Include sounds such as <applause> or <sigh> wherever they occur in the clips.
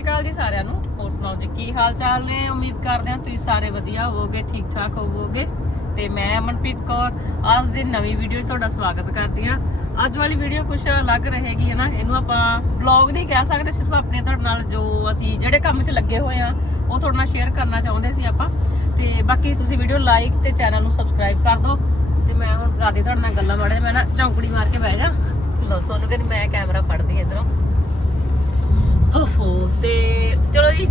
ਸ਼੍ਰੀ ਅਕਾਲ ਜੀ ਸਾਰਿਆਂ ਨੂੰ। ਹੋਰ ਸੁਣਾਓ ਜੀ, ਕੀ ਹਾਲ ਚਾਲ ਨੇ? ਉਮੀਦ ਕਰਦੇ ਹਾਂ ਤੁਸੀਂ ਸਾਰੇ ਵਧੀਆ ਹੋਵੋਗੇ ਠੀਕ ਠਾਕ ਹੋਵੋਗੇ। ਤੇ ਮੈਂ ਅਮਨਪ੍ਰੀਤ ਕੌਰ, ਅੱਜ ਦੀ ਨਵੀਂ ਵੀਡੀਓ 'ਚ ਤੁਹਾਡਾ ਸਵਾਗਤ ਕਰਦੀ ਹਾਂ। ਅੱਜ ਵਾਲੀ ਵੀਡੀਓ ਕੁਝ ਅਲੱਗ ਰਹੇਗੀ, ਹੈ ਨਾ? ਇਹਨੂੰ ਆਪਾਂ ਵਲੌਗ ਨਹੀਂ ਕਹਿ ਸਕਦੇ, ਸਿਰਫ ਆਪਣੇ ਤੁਹਾਡੇ ਨਾਲ ਜੋ ਅਸੀਂ ਜਿਹੜੇ ਕੰਮ 'ਚ ਲੱਗੇ ਹੋਏ ਆ ਉਹ ਤੁਹਾਡੇ ਨਾਲ ਸ਼ੇਅਰ ਕਰਨਾ ਚਾਹੁੰਦੇ ਸੀ ਆਪਾਂ। ਤੇ ਬਾਕੀ ਤੁਸੀਂ ਵੀਡੀਓ ਲਾਈਕ ਤੇ ਚੈਨਲ ਨੂੰ ਸਬਸਕ੍ਰਾਈਬ ਕਰ ਦਿਓ। ਤੇ ਮੈਂ ਹੁਣ ਕਰਦੀ ਤੁਹਾਡੇ ਨਾਲ ਗੱਲਾਂ ਮਾੜੇ ਮੈਂ ਨਾ ਚੌਂਕੜੀ ਮਾਰ ਕੇ ਬਹਿ ਜਾ। ਲੋ ਸੋਨੂੰ ਕਹਿੰਦੀ ਮੈਂ ਕੈਮਰਾ ਫੜਦੀ ਇਧਰੋਂ। ਓਹੋ ਤੇ ਚਲੋ ਜੀ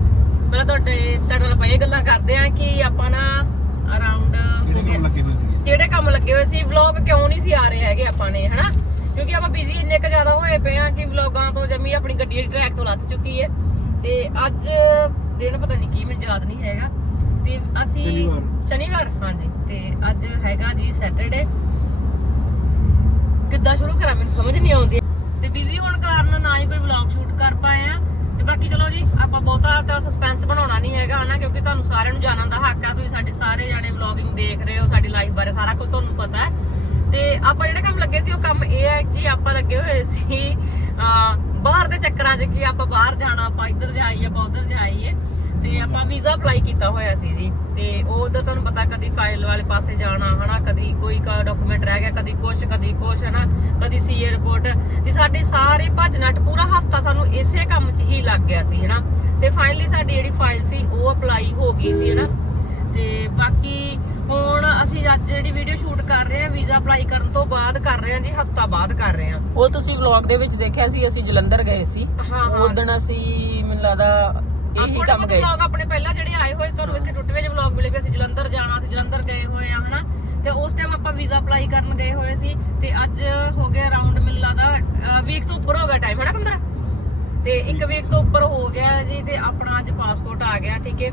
ਮੈਂ ਤੁਹਾਡੇ ਤੁਹਾਡੇ ਨਾਲ ਪਏ ਗੱਲਾਂ ਕਰਦੇ ਆ ਕਿ ਆਪਾਂ ਨਾ ਅਰਾਊਂਡ ਜਿਹੜੇ ਕੰਮ ਲੱਗੇ ਹੋਏ ਸੀ? ਵਲੌਗ ਕਿਉਂ ਨਹੀਂ ਸੀ ਆ ਰਹੇ ਹੈਗੇ ਆਪਾਂ ਨੇ ਹਨਾ? ਕਿਉਂਕਿ ਆਪਾਂ ਬਿਜ਼ੀ ਇੰਨੇ ਕ ਜ਼ਿਆਦਾ ਹੋਏ ਪਏ ਆ ਕਿ ਵਲੌਗਾਂ ਤੋਂ ਜਮੀ ਆਪਣੀ ਗੱਡੀ ਦੀ ਟਰੈਕ ਤੋਂ ਲੱਥ ਚੁੱਕੀ ਹੈ। ਤੇ ਅੱਜ ਦਿਨ ਪਤਾ ਨਹੀਂ ਕੀ ਮੈਨੂੰ ਯਾਦ ਨਹੀਂ ਹੈਗਾ। ਤੇ ਅਸੀਂ ਸ਼ਨੀਵਾਰ। ਹਾਂਜੀ। ਤੇ ਅੱਜ ਹੈਗਾ ਜੀ ਸੈਟਰਡੇ ਕਿੱਦਾਂ ਸ਼ੁਰੂ ਕਰਾਂ? ਮੈਨੂੰ ਸਮਝ ਨਹੀਂ ਆਉਂਦੀ। ਤੇ ਬਿਜ਼ੀ ਹੋਣ ਕਾਰਨ ਨਾ ਹੀ ਕੋਈ ਵਲੌਗ ਸ਼ੂਟ ਕਰ ਪਾਏ ਆ ਬਾਕੀ ਚਲੋ ਜੀ ਆਪਾਂ ਬਹੁਤਾ ਤਾਂ ਸਸਪੈਂਸ ਬਣਾਉਣਾ ਨਹੀਂ ਹੈਗਾ ਹਨਾ ਕਿਉਂਕਿ ਤੁਹਾਨੂੰ ਸਾਰਿਆਂ ਨੂੰ ਜਾਣਨ ਦਾ ਹੱਕ ਆ ਤੁਸੀਂ ਸਾਡੇ ਸਾਰੇ ਜਾਣੇ ਵਲੌਗਿੰਗ ਦੇਖ ਰਹੇ ਹੋ ਸਾਡੀ ਲਾਈਫ ਬਾਰੇ ਸਾਰਾ ਕੁਝ ਤੁਹਾਨੂੰ ਪਤਾ ਹੈ। ਤੇ ਆਪਾਂ ਜਿਹੜੇ ਕੰਮ ਲੱਗੇ ਸੀ ਉਹ ਕੰਮ ਇਹ ਹੈ ਕਿ ਆਪਾਂ ਲੱਗੇ ਹੋਏ ਸੀ ਅਹ, ਬਾਹਰ ਦੇ ਚੱਕਰਾਂ 'ਚ ਕਿ ਆਪਾਂ ਬਾਹਰ ਜਾਣਾ ਆਪਾਂ ਇੱਧਰ ਜਾਈਏ ਆਪਾਂ ਉੱਧਰ ਜਾਈਏ। ਤੇ ਆਪਾਂ ਵੀਜ਼ਾ ਅਪਲਾਈ ਕੀਤਾ ਹੋਇਆ ਸੀ ਜੀ। ਤੇ ਉਹ ਉਧਰ ਤੁਹਾਨੂੰ ਪਤਾ ਕਦੀ ਫਾਈਲ ਵਾਲੇ ਪਾਸੇ ਜਾਣਾ ਹਨਾ ਕਦੀ ਕੋਈ ਡਾਕੂਮੈਂਟ ਰਹਿ ਗਿਆ ਕਦੀ ਕੁਛ ਕਦੀ ਕੁਛ ਹਨਾ ਕਦੀ ਸੀਏ ਰਿਪੋਰਟ ਤੇ ਸਾਡੇ ਸਾਰੇ ਭੱਜ ਨੱਟ ਪੂਰਾ ਹਫਤਾ ਸਾਨੂੰ ਇਸੇ ਕੰਮ 'ਚ ਹੀ ਲੱਗ ਗਿਆ ਸੀ ਹਨਾ। ਤੇ ਫਾਈਨਲੀ ਸਾਡੀ ਜਿਹੜੀ ਫਾਈਲ ਸੀ ਉਹ ਅਪਲਾਈ ਹੋ ਗਈ ਸੀ ਹਨਾ। ਤੇ ਬਾਕੀ ਹੁਣ ਅਸੀਂ ਅੱਜ ਜਿਹੜੀ ਵੀਡੀਓ ਸ਼ੂਟ ਕਰ ਰਹੇ ਹਾਂ ਵੀਜ਼ਾ ਅਪਲਾਈ ਕਰਨ ਤੋਂ ਬਾਅਦ ਕਰ ਰਹੇ ਹਾਂ ਜੀ ਹਫਤਾ ਬਾਅਦ ਕਰ ਰਹੇ ਹਾਂ। ਉਹ ਤੁਸੀਂ ਵਲੌਗ ਦੇ ਵਿੱਚ ਦੇਖਿਆ ਸੀ ਅਸੀਂ ਜਲੰਧਰ ਗਏ ਸੀ। ਹਾਂ ਹਾਂ। ਉਦੋਂ ਅਸੀਂ ਮੈਨੂੰ ਲੱਗਦਾ ਇਹੀ ਕੰਮ ਗਏ। ਵਲੌਗ ਆਪਣੇ ਪਹਿਲਾਂ ਜਿਹੜੇ ਆਏ ਹੋਏ ਤੁਹਾਨੂੰ ਇੱਕ ਟੁੱਟਵੇਂ ਜਿਹੇ ਵਲੌਗ ਮਿਲੇ ਵੀ ਅਸੀਂ ਜਲੰਧਰ ਜਾਣਾ ਅਸੀਂ ਜਲੰਧਰ ਗਏ ਹੋਏ ਆ ਹਨਾ? ਤੇ ਉਸ ਟਾਈਮ ਆਪਾਂ ਵੀਜ਼ਾ ਅਪਲਾਈ ਕਰਨ ਗਏ ਹੋਏ ਸੀ ਤੇ ਅੱਜ ਹੋ ਗਿਆ ਅਰਾਊਂਡ ਮੈਨੂੰ ਲੱਗਦਾ ਵੀਕ ਤੋਂ ਉੱਪਰ ਹੋ ਗਿਆ ਟਾਈਮ ਹਨਾ ਕੰਦਰ ਤੇ ਇੱਕ ਵੀਕ ਤੋਂ ਉੱਪਰ ਹੋ ਗਿਆ ਜੀ ਤੇ ਆਪਣਾ ਅੱਜ ਪਾਸਪੋਰਟ ਆ ਗਿਆ ਠੀਕ ਹੈ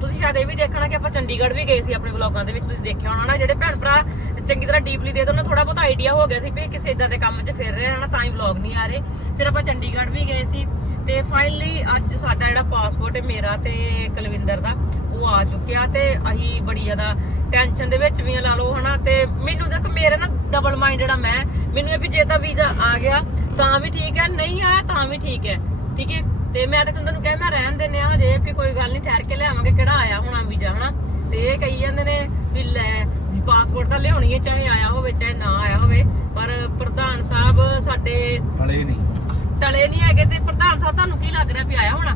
ਤੁਸੀਂ ਸ਼ਾਇਦ ਇਹ ਵੀ ਦੇਖਣਾ ਕਿ ਆਪਾਂ ਚੰਡੀਗੜ੍ਹ ਵੀ ਗਏ ਸੀ ਆਪਣੇ ਵਲੌਗਾਂ ਦੇ ਵਿੱਚ ਤੁਸੀਂ ਦੇਖਿਆ ਹੋਣਾ ਨਾ ਜਿਹੜੇ ਭੈਣ ਭਰਾ ਚੰਗੀ ਤਰ੍ਹਾਂ ਡੀਪਲੀ ਦੇ ਦੋ ਨਾ ਥੋੜਾ ਬਹੁਤ ਆਈਡੀਆ ਹੋ ਗਿਆ ਸੀ ਵੀ ਕਿਸੇ ਇਦਾਂ ਦੇ ਕੰਮ 'ਚ ਫਿਰ ਰਹੇ ਹਨ? ਤਾਂ ਹੀ ਵਲੌਗ ਨਹੀਂ ਆ ਰਹੇ। ਫਿਰ ਆਪਾਂ ਚੰਡੀਗੜ੍ਹ ਵੀ ਗਏ ਸੀ। ਤੇ ਫਾਈਨਲੀ ਅੱਜ ਸਾਡਾ ਜਿਹੜਾ ਪਾਸਪੋਰਟ ਹੈ ਮੇਰਾ ਤੇ ਕੁਲਵਿੰਦਰ ਦਾ, ਉਹ ਆ ਚੁੱਕਿਆ ਤੇ ਅਸੀਂ ਬੜੀ ਜ਼ਿਆਦਾ ਟੈਨਸ਼ਨ ਦੇ ਵਿੱਚ ਵੀ ਲਾ ਲਓ ਹਨਾ, ਤੇ ਮੈਨੂੰ ਦੇਖ ਮੇਰੇ ਨਾ ਡਬਲ ਮਾਈਂਡਡ ਆ ਮੈਂ, ਮੈਨੂੰ ਇਹ ਵੀ ਜੇ ਤਾਂ ਵੀਜ਼ਾ ਆ ਗਿਆ, ਤਾਂ ਵੀ ਠੀਕ ਹੈ, ਨਹੀਂ ਆਇਆ ਤਾਂ ਵੀ ਠੀਕ ਹੈ ਠੀਕ ਹੈ? ਤੇ ਮੈਂ ਤਾਂ ਕੁਲਵਿੰਦਰ ਨੂੰ ਕਿਹਾ, ਮੈਂ ਰਹਿਣ ਦਿੰਨੇ ਆ ਹਜੇ, ਵੀ ਕੋਈ ਗੱਲ ਨਹੀਂ, ਠਹਿਰ ਕੇ ਲਿਆਵਾਂਗੇ ਕਿਹੜਾ ਆਇਆ ਹੋਣਾ ਵੀਜ਼ਾ ਹਨਾ? ਤੇ ਇਹ ਕਹੀ ਜਾਂਦੇ ਨੇ ਵੀ ਲੈ ਪਾਸਪੋਰਟ ਤਾਂ ਲਿਆਉਣੀ ਹੈ, ਚਾਹੇ ਆਇਆ ਹੋਵੇ, ਚਾਹੇ ਨਾ ਆਇਆ ਹੋਵੇ, ਪਰ ਪ੍ਰਧਾਨ ਸਾਹਿਬ ਸਾਡੇ ਹਲੇ ਨਹੀਂ। ਟਲੇ ਨਹੀਂ ਹੈਗੇ ਤੇ ਪ੍ਰਧਾਨ ਸਾਹਿਬ ਤੁਹਾਨੂੰ ਕੀ ਲੱਗ ਰਿਹਾ ਵੀ ਆਇਆ ਹੋਣਾ?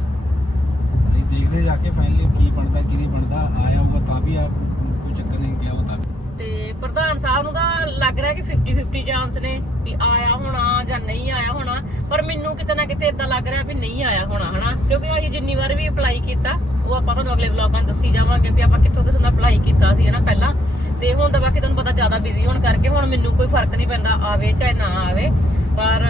ਅਸੀਂ ਦੇਖਦੇ ਜਾ ਕੇ ਫਾਈਨਲੀ ਕੀ ਬਣਦਾ ਕੀ ਨਹੀਂ ਬਣਦਾ ਆਇਆ ਹੋਊਗਾ ਤਾਂ ਵੀ ਆ ਕੋਈ ਚੱਕਰ ਨਹੀਂ ਗਿਆ ਉਹ ਤਾਂ। ਤੇ ਪ੍ਰਧਾਨ ਸਾਹਿਬ ਨੂੰ ਤਾਂ ਲੱਗ ਰਿਹਾ ਕਿ 50 50 ਚਾਂਸ ਨੇ ਵੀ ਆਇਆ ਹੋਣਾ ਜਾਂ ਨਹੀਂ ਆਇਆ ਹੋਣਾ ਪਰ ਮੈਨੂੰ ਕਿਤੇ ਨਾ ਕਿਤੇ ਇਦਾਂ ਲੱਗ ਰਿਹਾ ਵੀ ਨਹੀਂ ਆਇਆ ਹੋਣਾ ਹਨਾ? ਕਿਉਂਕਿ ਅਸੀਂ ਜਿੰਨੀ ਵਾਰ ਵੀ ਅਪਲਾਈ ਕੀਤਾ ਉਹ ਆਪਾਂ ਤੁਹਾਨੂੰ ਅਗਲੇ ਵਲੌਗਾਂ ਦੱਸੀ ਜਾਵਾਂਗੇ ਵੀ ਆਪਾਂ ਕਿੱਥੋਂ ਕਿਥੋਂ ਦਾ ਅਪਲਾਈ ਕੀਤਾ ਸੀ ਹਨਾ ਪਹਿਲਾਂ। ਤੇ ਹੁਣ ਤਾਂ ਬਾਕੀ ਤੁਹਾਨੂੰ ਪਤਾ ਜ਼ਿਆਦਾ ਬਿਜ਼ੀ ਹੋਣ ਕਰਕੇ ਹੁਣ ਮੈਨੂੰ ਕੋਈ ਫ਼ਰਕ ਨਹੀਂ ਪੈਂਦਾ ਆਵੇ ਚਾਹੇ ਨਾ ਆਵੇ। ਪਰ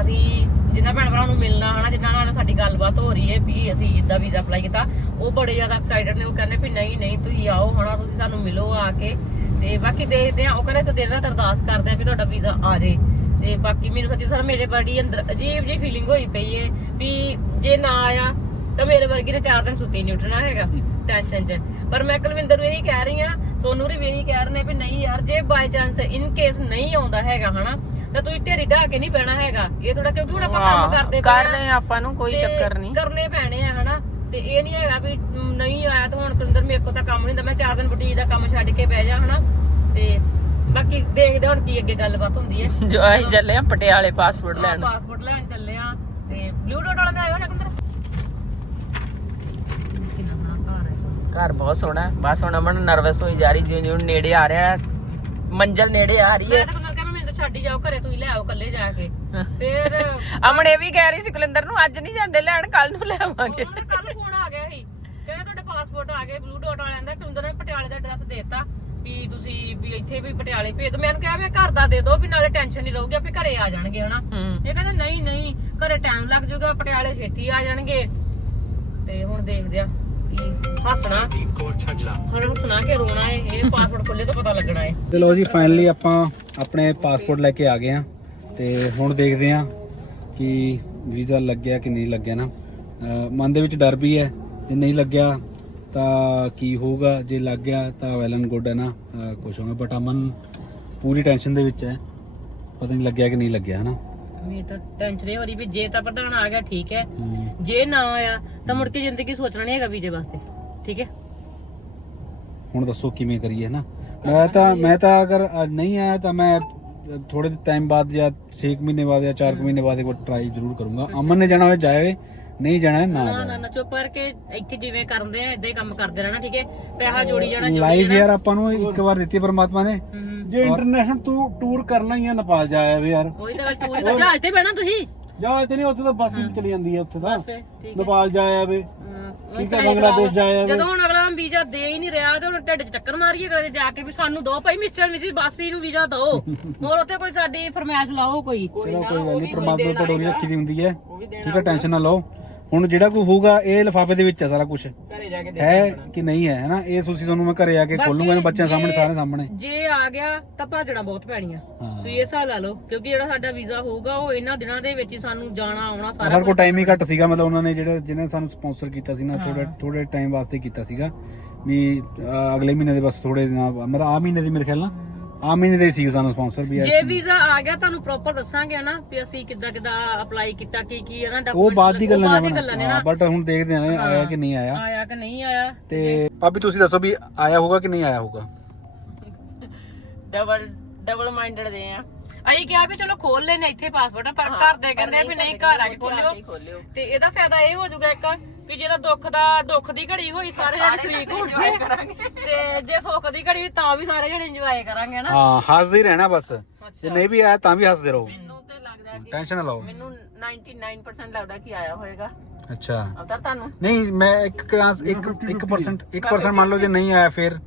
ਅਸੀਂ ਜਿਨ੍ਹਾਂ ਭੈਣ ਭਰਾ ਨੂੰ ਮਿਲਣਾ ਹਨਾ ਜਿਨ੍ਹਾਂ ਨਾਲ ਸਾਡੀ ਗੱਲਬਾਤ ਹੋ ਰਹੀ ਹੈ ਵੀ ਅਸੀਂ ਜਿੱਦਾਂ ਵੀਜ਼ਾ ਅਪਲਾਈ ਕੀਤਾ, ਉਹ ਬੜੇ ਜ਼ਿਆਦਾ ਐਕਸਾਈਟਡ ਨੇ, ਉਹ ਕਹਿੰਦੇ ਵੀ ਨਹੀਂ ਨਹੀਂ ਤੁਸੀਂ ਆਓ ਹਨਾ, ਤੁਸੀਂ ਸਾਨੂੰ ਮਿਲੋ ਆ ਕੇ। ਤੇ ਬਾਕੀ ਦੇਖਦੇ ਆ ਉਹ ਕਹਿੰਦੇ ਤੇ ਦਿਨ ਰਾਤ ਅਰਦਾਸ ਕਰਦੇ ਆ ਵੀ ਤੁਹਾਡਾ ਵੀਜ਼ਾ ਆ ਜੇ। ਤੇ ਬਾਕੀ ਮੈਨੂੰ ਸੱਚੀ ਸਰ ਮੇਰੇ ਬੜੀ ਅੰਦਰ ਅਜੀਬ ਜਿਹੀ ਫੀਲਿੰਗ ਹੋਈ ਪਈ ਏ ਵੀ ਜੇ ਨਾ ਆਇਆ, ਤਾਂ ਮੇਰੇ ਵਰਗੀ ਨੇ ਚਾਰ ਦਿਨ ਸੁੱਤੀ ਨਹੀਂ ਉੱਠਣਾ ਹੈਗਾ ਟੈਨਸ਼ਨ 'ਚ। ਪਰ ਮੈਂ ਕੁਲਵਿੰਦਰ ਨੂੰ ਇਹੀ ਕਹਿ ਰਹੀ ਆ ਸੋਨੂੰ ਵੀ ਇਹੀ ਕਹਿ ਰਹੇ ਨੇ ਵੀ ਨਹੀਂ ਯਾਰ, ਜੇ ਬਾਈ ਚਾਂਸ ਇਨ ਕੇਸ ਨਹੀਂ ਆਉਂਦਾ ਹੈਗਾ ਹਨਾ ਤਾਂ ਤੁਸੀਂ ਢੇਰੀ ਢਾ ਕੇ ਨਹੀਂ ਪੈਣਾ ਹੈਗਾ। ਇਹ ਥੋੜਾ ਕਿਉਂਕਿ ਹੁਣ ਆਪਾਂ ਕੰਮ ਕਰਦੇ ਪਏ ਕਰ। ਰਹੇ ਆ। ਆਪਾਂ ਨੂੰ ਕੋਈ ਚੱਕਰ ਨਹੀਂ। ਕਰਨੇ ਪੈਣੇ ਆ ਹਨਾ? ਤੇ ਇਹ ਨਹੀਂ ਹੈਗਾ ਵੀ ਨਹੀਂ ਆਇਆ ਤਾਂ ਹੁਣ ਕੁਲਿੰਦਰ ਮੇਰੇ ਕੋਲ ਤਾਂ ਕੰਮ ਨਹੀਂ ਹੁੰਦਾ। ਮੈਂ ਚਾਰ ਦਿਨ ਬੁਟੀਕ ਦਾ ਕੰਮ ਛੱਡ ਕੇ ਬਹਿ ਜਾ ਹਨਾ? ਤੇ ਬਾਕੀ ਦੇਖਦੇ ਹੁਣ ਕੀ ਅੱਗੇ ਗੱਲਬਾਤ ਹੁੰਦੀ ਹੈ। ਜੋ ਅਸੀਂ ਚੱਲੇ। ਆ ਪਟਿਆਲੇ ਪਾਸਪੋਰਟ ਲੈਣ। ਪਾਸਪੋਰਟ ਲੈਣ ਚੱਲੇ ਆ ਤੇ ਬਲੂ ਡੋਟ ਵਾਲਿਆਂ ਦੇ ਆਇਓ ਨਾ ਸੋਹਣਾ ਘਰ ਬਹੁਤ ਸੋਹਣਾ ਬਸ ਹੁਣ ਅਮਨ ਨਰਵਸ ਹੋਈ ਜਾ ਰਹੀ ਜਿਉਂ ਜਿਉਂ ਨੇੜੇ ਆ ਰਿਹਾ ਮੰਜ਼ਲ ਨੇੜੇ ਆ ਰਹੀ ਹੈ। ਛੱਡ ਜਾਓ ਘਰੇ ਤੁਸੀਂ ਲੈ ਆਓ ਇਕੱਲੇ ਜਾ ਕੇ। ਫਿਰ <laughs> ਅਮਨ ਇਹ ਵੀ ਕਹਿ ਰਹੀ ਸੀ ਕੁਲਿੰਦਰ ਨੂੰ ਅੱਜ ਨਹੀਂ ਜਾਂਦੇ ਲੈਣ ਕੱਲ ਨੂੰ ਲਿਆਵਾਂਗੇ। ਉਹਨਾਂ ਦਾ ਕੱਲ ਫੋਨ ਆ ਗਿਆ ਸੀ। ਕਹਿੰਦੇ ਤੁਹਾਡੇ ਪਾਸਪੋਰਟ ਆ ਗਏ ਬਲੂ ਡੋਟ ਵਾਲਿਆਂ ਦਾ ਕੁਲਿੰਦਰ ਨੇ ਪਟਿਆਲੇ ਦਾ ਐਡਰੈਸ ਦੇਤਾ ਵੀ ਤੁਸੀਂ ਵੀ ਇੱਥੇ ਵੀ ਪਟਿਆਲੇ ਭੇਜ ਦਿਓ ਮੈਂ ਕਿਹਾ ਵੀ ਘਰ ਦਾ ਦੇ ਦਿਓ ਵੀ ਨਾਲੇ ਟੈਨਸ਼ਨ ਨਹੀਂ ਰਹੂਗੀ ਆਪੇ ਘਰੇ ਆ ਜਾਣਗੇ ਹਨਾ। ਇਹ ਕਹਿੰਦੇ ਨਹੀਂ ਨਹੀਂ ਘਰੇ ਟਾਈਮ ਲੱਗ ਜਾਊਗਾ ਪਟਿਆਲੇ ਛੇਤੀ ਆ ਜਾਣਗੇ। ਤੇ ਹੁਣ ਦੇਖਦੇ ਆ। ਕੀ ਹੱਸਣਾ? ਹੁਣ ਹੱਸਣਾ ਕਿ ਰੋਣਾ ਹੈ ਇਹ ਪਾਸਪੋਰਟ ਖੁੱਲੇ ਤੋਂ ਪਤਾ ਲੱਗਣਾ ਹੈ ਤੇ ਲੋ ਜੀ ਫਾਈਨਲੀ ਆਪਾਂ ਆਪਣੇ ਪਾਸਪੋਰਟ ਲੈ ਕੇ ਆ ਗਏ ਆ ਤੇ ਹੁਣ ਦੇਖਦੇ ਆ ਕਿ ਵੀਜ਼ਾ ਲੱਗਿਆ ਕਿ ਨਹੀਂ ਲੱਗਿਆ ਨਾ। ਮਨ ਦੇ ਵਿੱਚ ਡਰ ਵੀ ਹੈ ਜੇ ਨਹੀਂ ਲੱਗਿਆ ਤਾਂ ਕੀ ਹੋਊਗਾ ਜੇ ਲੱਗ ਗਿਆ ਤਾਂ ਵੈਲ ਐਂਡ ਗੁੱਡ ਹੈ ਨਾ। ਕੁਛ ਹੋਗਾ ਬਟ ਅਮਨ ਪੂਰੀ ਟੈਨਸ਼ਨ ਦੇ ਵਿੱਚ ਹੈ ਪਤਾ ਨਹੀਂ ਲੱਗਿਆ ਕਿ ਨਹੀਂ ਲੱਗਿਆ ਹਨਾ। ਮੈਨੂੰ ਤਾਂ ਟੈਨਸ਼ਨ ਨਹੀਂ ਹੋ ਰਹੀ ਵੀ ਜੇ ਤਾਂ ਪ੍ਰਧਾਨ ਆ ਗਿਆ ਠੀਕ ਹੈ। ਹਮ, ਜੇ ਨਾ ਆਇਆ ਤਾਂ ਮੁੜ ਕੇ ਜ਼ਿੰਦਗੀ ਸੋਚਣਾ ਨਹੀਂ ਹੈਗਾ ਵੀਜ਼ੇ ਵਾਸਤੇ ਠੀਕ ਹੈ? ਹੁਣ ਦੱਸੋ ਕਿਵੇਂ ਕਰੀਏ ਨਾ ਮੈਂ ਤਾਂ ਮੈਂ ਤਾਂ ਅਗਰ ਅੱਜ ਨਹੀਂ ਆਇਆ ਤਾਂ ਮੈਂ ਥੋੜੇ ਟਾਈਮ ਬਾਅਦ ਜਾਂ 6 ਮਹੀਨੇ ਬਾਅਦ ਜਾਂ 4 ਮਹੀਨੇ ਬਾਅਦ ਇੱਕ ਵਾਰ ਟਰਾਈ ਜ਼ਰੂਰ ਕਰੂੰਗਾ। ਅਮਨ ਨੇ ਜਾਣਾ ਹੋਏ ਜਾਏ ਨਹੀਂ ਜਾਣਾ ਨਾ ਨਾ ਨਾ ਚੁੱਪ ਕਰਕੇ ਇੱਥੇ ਜਿਵੇਂ ਕਰਦੇ ਆ ਇਦਾਂ ਹੀ ਕੰਮ ਕਰਦੇ ਰਹਿਣਾ ਠੀਕ ਹੈ? ਪੈਸਾ ਜੋੜੀ ਜਾਣਾ ਜੋੜੀ ਲਾਈਫ ਯਾਰ ਆਪਾਂ ਨੂੰ ਇੱਕ ਵਾਰ ਦਿੱਤੀ ਪਰਮਾਤਮਾ ਨੇ। ਹਮ, ਜੇ ਇੰਟਰਨੈਸ਼ਨਲ ਤੂੰ ਟੂਰ ਕਰਨਾ ਹੀ ਆ ਨੇਪਾਲ ਜਾਇਆ ਵੇ ਯਾਰ। ਉਹੀ ਤਾਂ ਗੱਲ ਟੂਰ ਤੇ ਜਹਾਜ਼ ਤੇ ਬਹਿਣਾ ਤੁਸੀਂ? ਜਾ ਤੇ ਨਹੀਂ ਉੱਥੇ ਤਾਂ ਬੱਸ ਵੀ ਚਲੀ ਜਾਂਦੀ ਹੈ ਉੱਥੇ ਤਾਂ। ਬਸ ਫਿਰ ਠੀਕ ਹੈ। ਨੇਪਾਲ ਜਾਇਆ ਵੇ। ਹਾਂ, ਠੀਕ ਹੈ ਬੰਗਲਾਦੇਸ਼ ਜਾਇਆ ਵੇ। ਜਦੋਂ ਹੁਣ ਅਗਲਾ ਵੀਜ਼ਾ ਦੇ ਹੀ ਨਹੀਂ ਰਿਹਾ ਤੇ ਹੁਣ ਢਿੱਡ 'ਚ ਟੱਕਰ ਮਾਰੀਏ ਕਦੇ ਜਾ ਕੇ ਵੀ ਸਾਨੂੰ ਦੋ ਭਾਈ ਮਿਸਟਰ ਮਿਸਿਸ ਬਾਸੀ ਨੂੰ ਵੀਜ਼ਾ ਦਿਓ। <laughs> ਹੋਰ ਉੱਥੇ ਕੋਈ ਸਾਡੀ ਫਰਮਾਇਸ਼ ਲਾਓ ਕੋਈ। ਚਲੋ ਕੋਈ ਗੱਲ ਨਹੀਂ ਪਰਮਾਤਮਾ ਪਟੋਰੀ ਰੱਖੀ ਦੀ ਹੁੰਦੀ ਹੈ। ਠੀਕ ਹੈ ਟੈਨਸ਼ਨ ਨਾ ਲਓ। ਹੁਣ ਜਿਹੜਾ ਕੋਈ ਹੋਊਗਾ ਇਹ ਲਿਫਾਫੇ ਦੇ ਵਿੱਚ ਹੈ ਸਾਰਾ ਕੁਝ ਘਰੇ ਜਾ ਕੇ ਹੈ ਕਿ ਨਹੀਂ ਹੈ ਹੈਨਾ? ਇਹ ਤੁਸੀਂ ਤੁਹਾਨੂੰ ਮੈਂ ਘਰੇ ਆ ਕੇ ਖੋਲੂੰਗਾ ਇਹਨਾਂ ਬੱਚਿਆਂ ਸਾਹਮਣੇ ਸਾਰੇ ਸਾਹਮਣੇ। ਜੇ ਆ ਗਿਆ ਤਾਂ ਭਾਜਣਾ ਬਹੁਤ ਪੈਣੀਆਂ। ਹਾਂ। ਤੁਸੀਂ ਇਹ ਹਿਸਾਬ ਲਾ ਲਓ ਕਿਉਂਕਿ ਜਿਹੜਾ ਸਾਡਾ ਵੀਜ਼ਾ ਹੋਊਗਾ ਉਹ ਇਹਨਾਂ ਦਿਨਾਂ ਦੇ ਵਿੱਚ ਹੀ ਸਾਨੂੰ ਜਾਣਾ ਆਉਣਾ ਸਾਰਾ ਸਾਡੇ ਕੋਲ ਟਾਈਮ ਹੀ ਘੱਟ ਸੀਗਾ ਮਤਲਬ ਉਹਨਾਂ ਨੇ ਜਿਹੜੇ ਜਿਹਨੇ ਸਾਨੂੰ ਸਪਾਂਸਰ ਕੀਤਾ ਸੀ ਨਾ ਥੋੜੇ ਥੋੜੇ ਟਾਈਮ ਵਾਸਤੇ ਕੀਤਾ ਸੀਗਾ। ਵੀ ਅਹ, ਅਗਲੇ ਮਹੀਨੇ ਦੇ ਬਸ ਥੋੜੇ ਦਿਨਾਂ ਮਤਲਬ ਆ ਮਹੀਨੇ ਦੀ ਮੇਰੇ ਖਿਆਲ ਨਾਲ। ਆ ਮਹੀਨੇ ਦੇ ਸੀ ਸਾਨੂੰ ਸਪਾਂਸਰ ਵੀ ਜੇ ਵੀਜ਼ਾ ਆ ਗਿਆ ਤੁਹਾਨੂੰ ਪ੍ਰੋਪਰ ਦੱਸਾਂਗੇ ਨਾ ਵੀ ਅਸੀਂ ਕਿੱਦਾਂ ਕਿੱਦਾਂ ਅਪਲਾਈ ਕੀਤਾ ਕੀ ਕੀ ਹੈ ਨਾ ਉਹ ਬਾਅਦ ਦੀ ਗੱਲਾਂ ਨੇ ਬਟ ਹੁਣ। ਦੇਖਦੇ ਹਾਂ ਆਇਆ ਕਿ ਨਹੀਂ ਆਇਆ। ਆਇਆ ਕਿ ਨਹੀਂ ਆਇਆ ਤੇ ਭਾਬੀ ਤੁਸੀਂ ਦੱਸੋ ਵੀ ਆਇਆ ਹੋਊਗਾ ਕਿ ਨਹੀਂ ਆਇਆ ਹੋਊਗਾ? ਡਬਲ ਡਬਲ ਮਾਈਂਡਡ ਦੇ ਆ। ਅਸੀਂ ਕਿਹਾ ਵੀ ਚਲੋ ਖੋਲ ਲੈਨੇ ਇੱਥੇ ਪਾਸਪੋਰਟ ਪਰ ਘਰ ਦੇ ਕਹਿੰਦੇ ਆ ਵੀ ਨਹੀਂ ਘਰ ਆ ਕੇ ਖੋਲਿਓ। ਤੇ ਇਹਦਾ ਫਾਇਦਾ ਇਹ ਹੋ ਜਾਊਗਾ ਇੱਕ ਵੀ ਜਿਹੜਾ ਦੁੱਖ ਦਾ ਦੁੱਖ ਦੀ ਘੜੀ ਹੋਈ ਸਾਰੇ ਜਣੇ ਸ਼ਰੀਕ ਹੋਣਗੇ ਤੇ ਜੇ ਸੁੱਖ ਦੀ ਘੜੀ ਹੋਈ ਤਾਂ ਵੀ ਸਾਰੇ ਜਣੇ ਇੰਜੋਏ ਕਰਾਂਗੇ ਹਨਾ ਹਾਂ ਹੱਸਦੇ ਹੀ ਰਹਿਣਾ ਬਸ। ਜੇ ਨਹੀਂ ਵੀ ਆਇਆ ਤਾਂ ਵੀ ਹੱਸਦੇ ਰਹੋ। ਮੈਨੂੰ ਤੇ ਲੱਗਦਾ ਕਿ ਟੈਨਸ਼ਨ ਨਾ ਲਓ। ਮੈਨੂੰ 99% ਲੱਗਦਾ ਕਿ ਆਇਆ ਹੋਏਗਾ। ਅੱਛਾ। ਅਵਤਾਰ ਤੁਹਾਨੂੰ? ਨਹੀਂ ਮੈਂ ਇੱਕ ਕਾਂਸ- ਇੱਕ 1% 1% ਮੰਨ ਲਓ ਜੇ ਨਹੀਂ ਆਇਆ ਫਿਰ।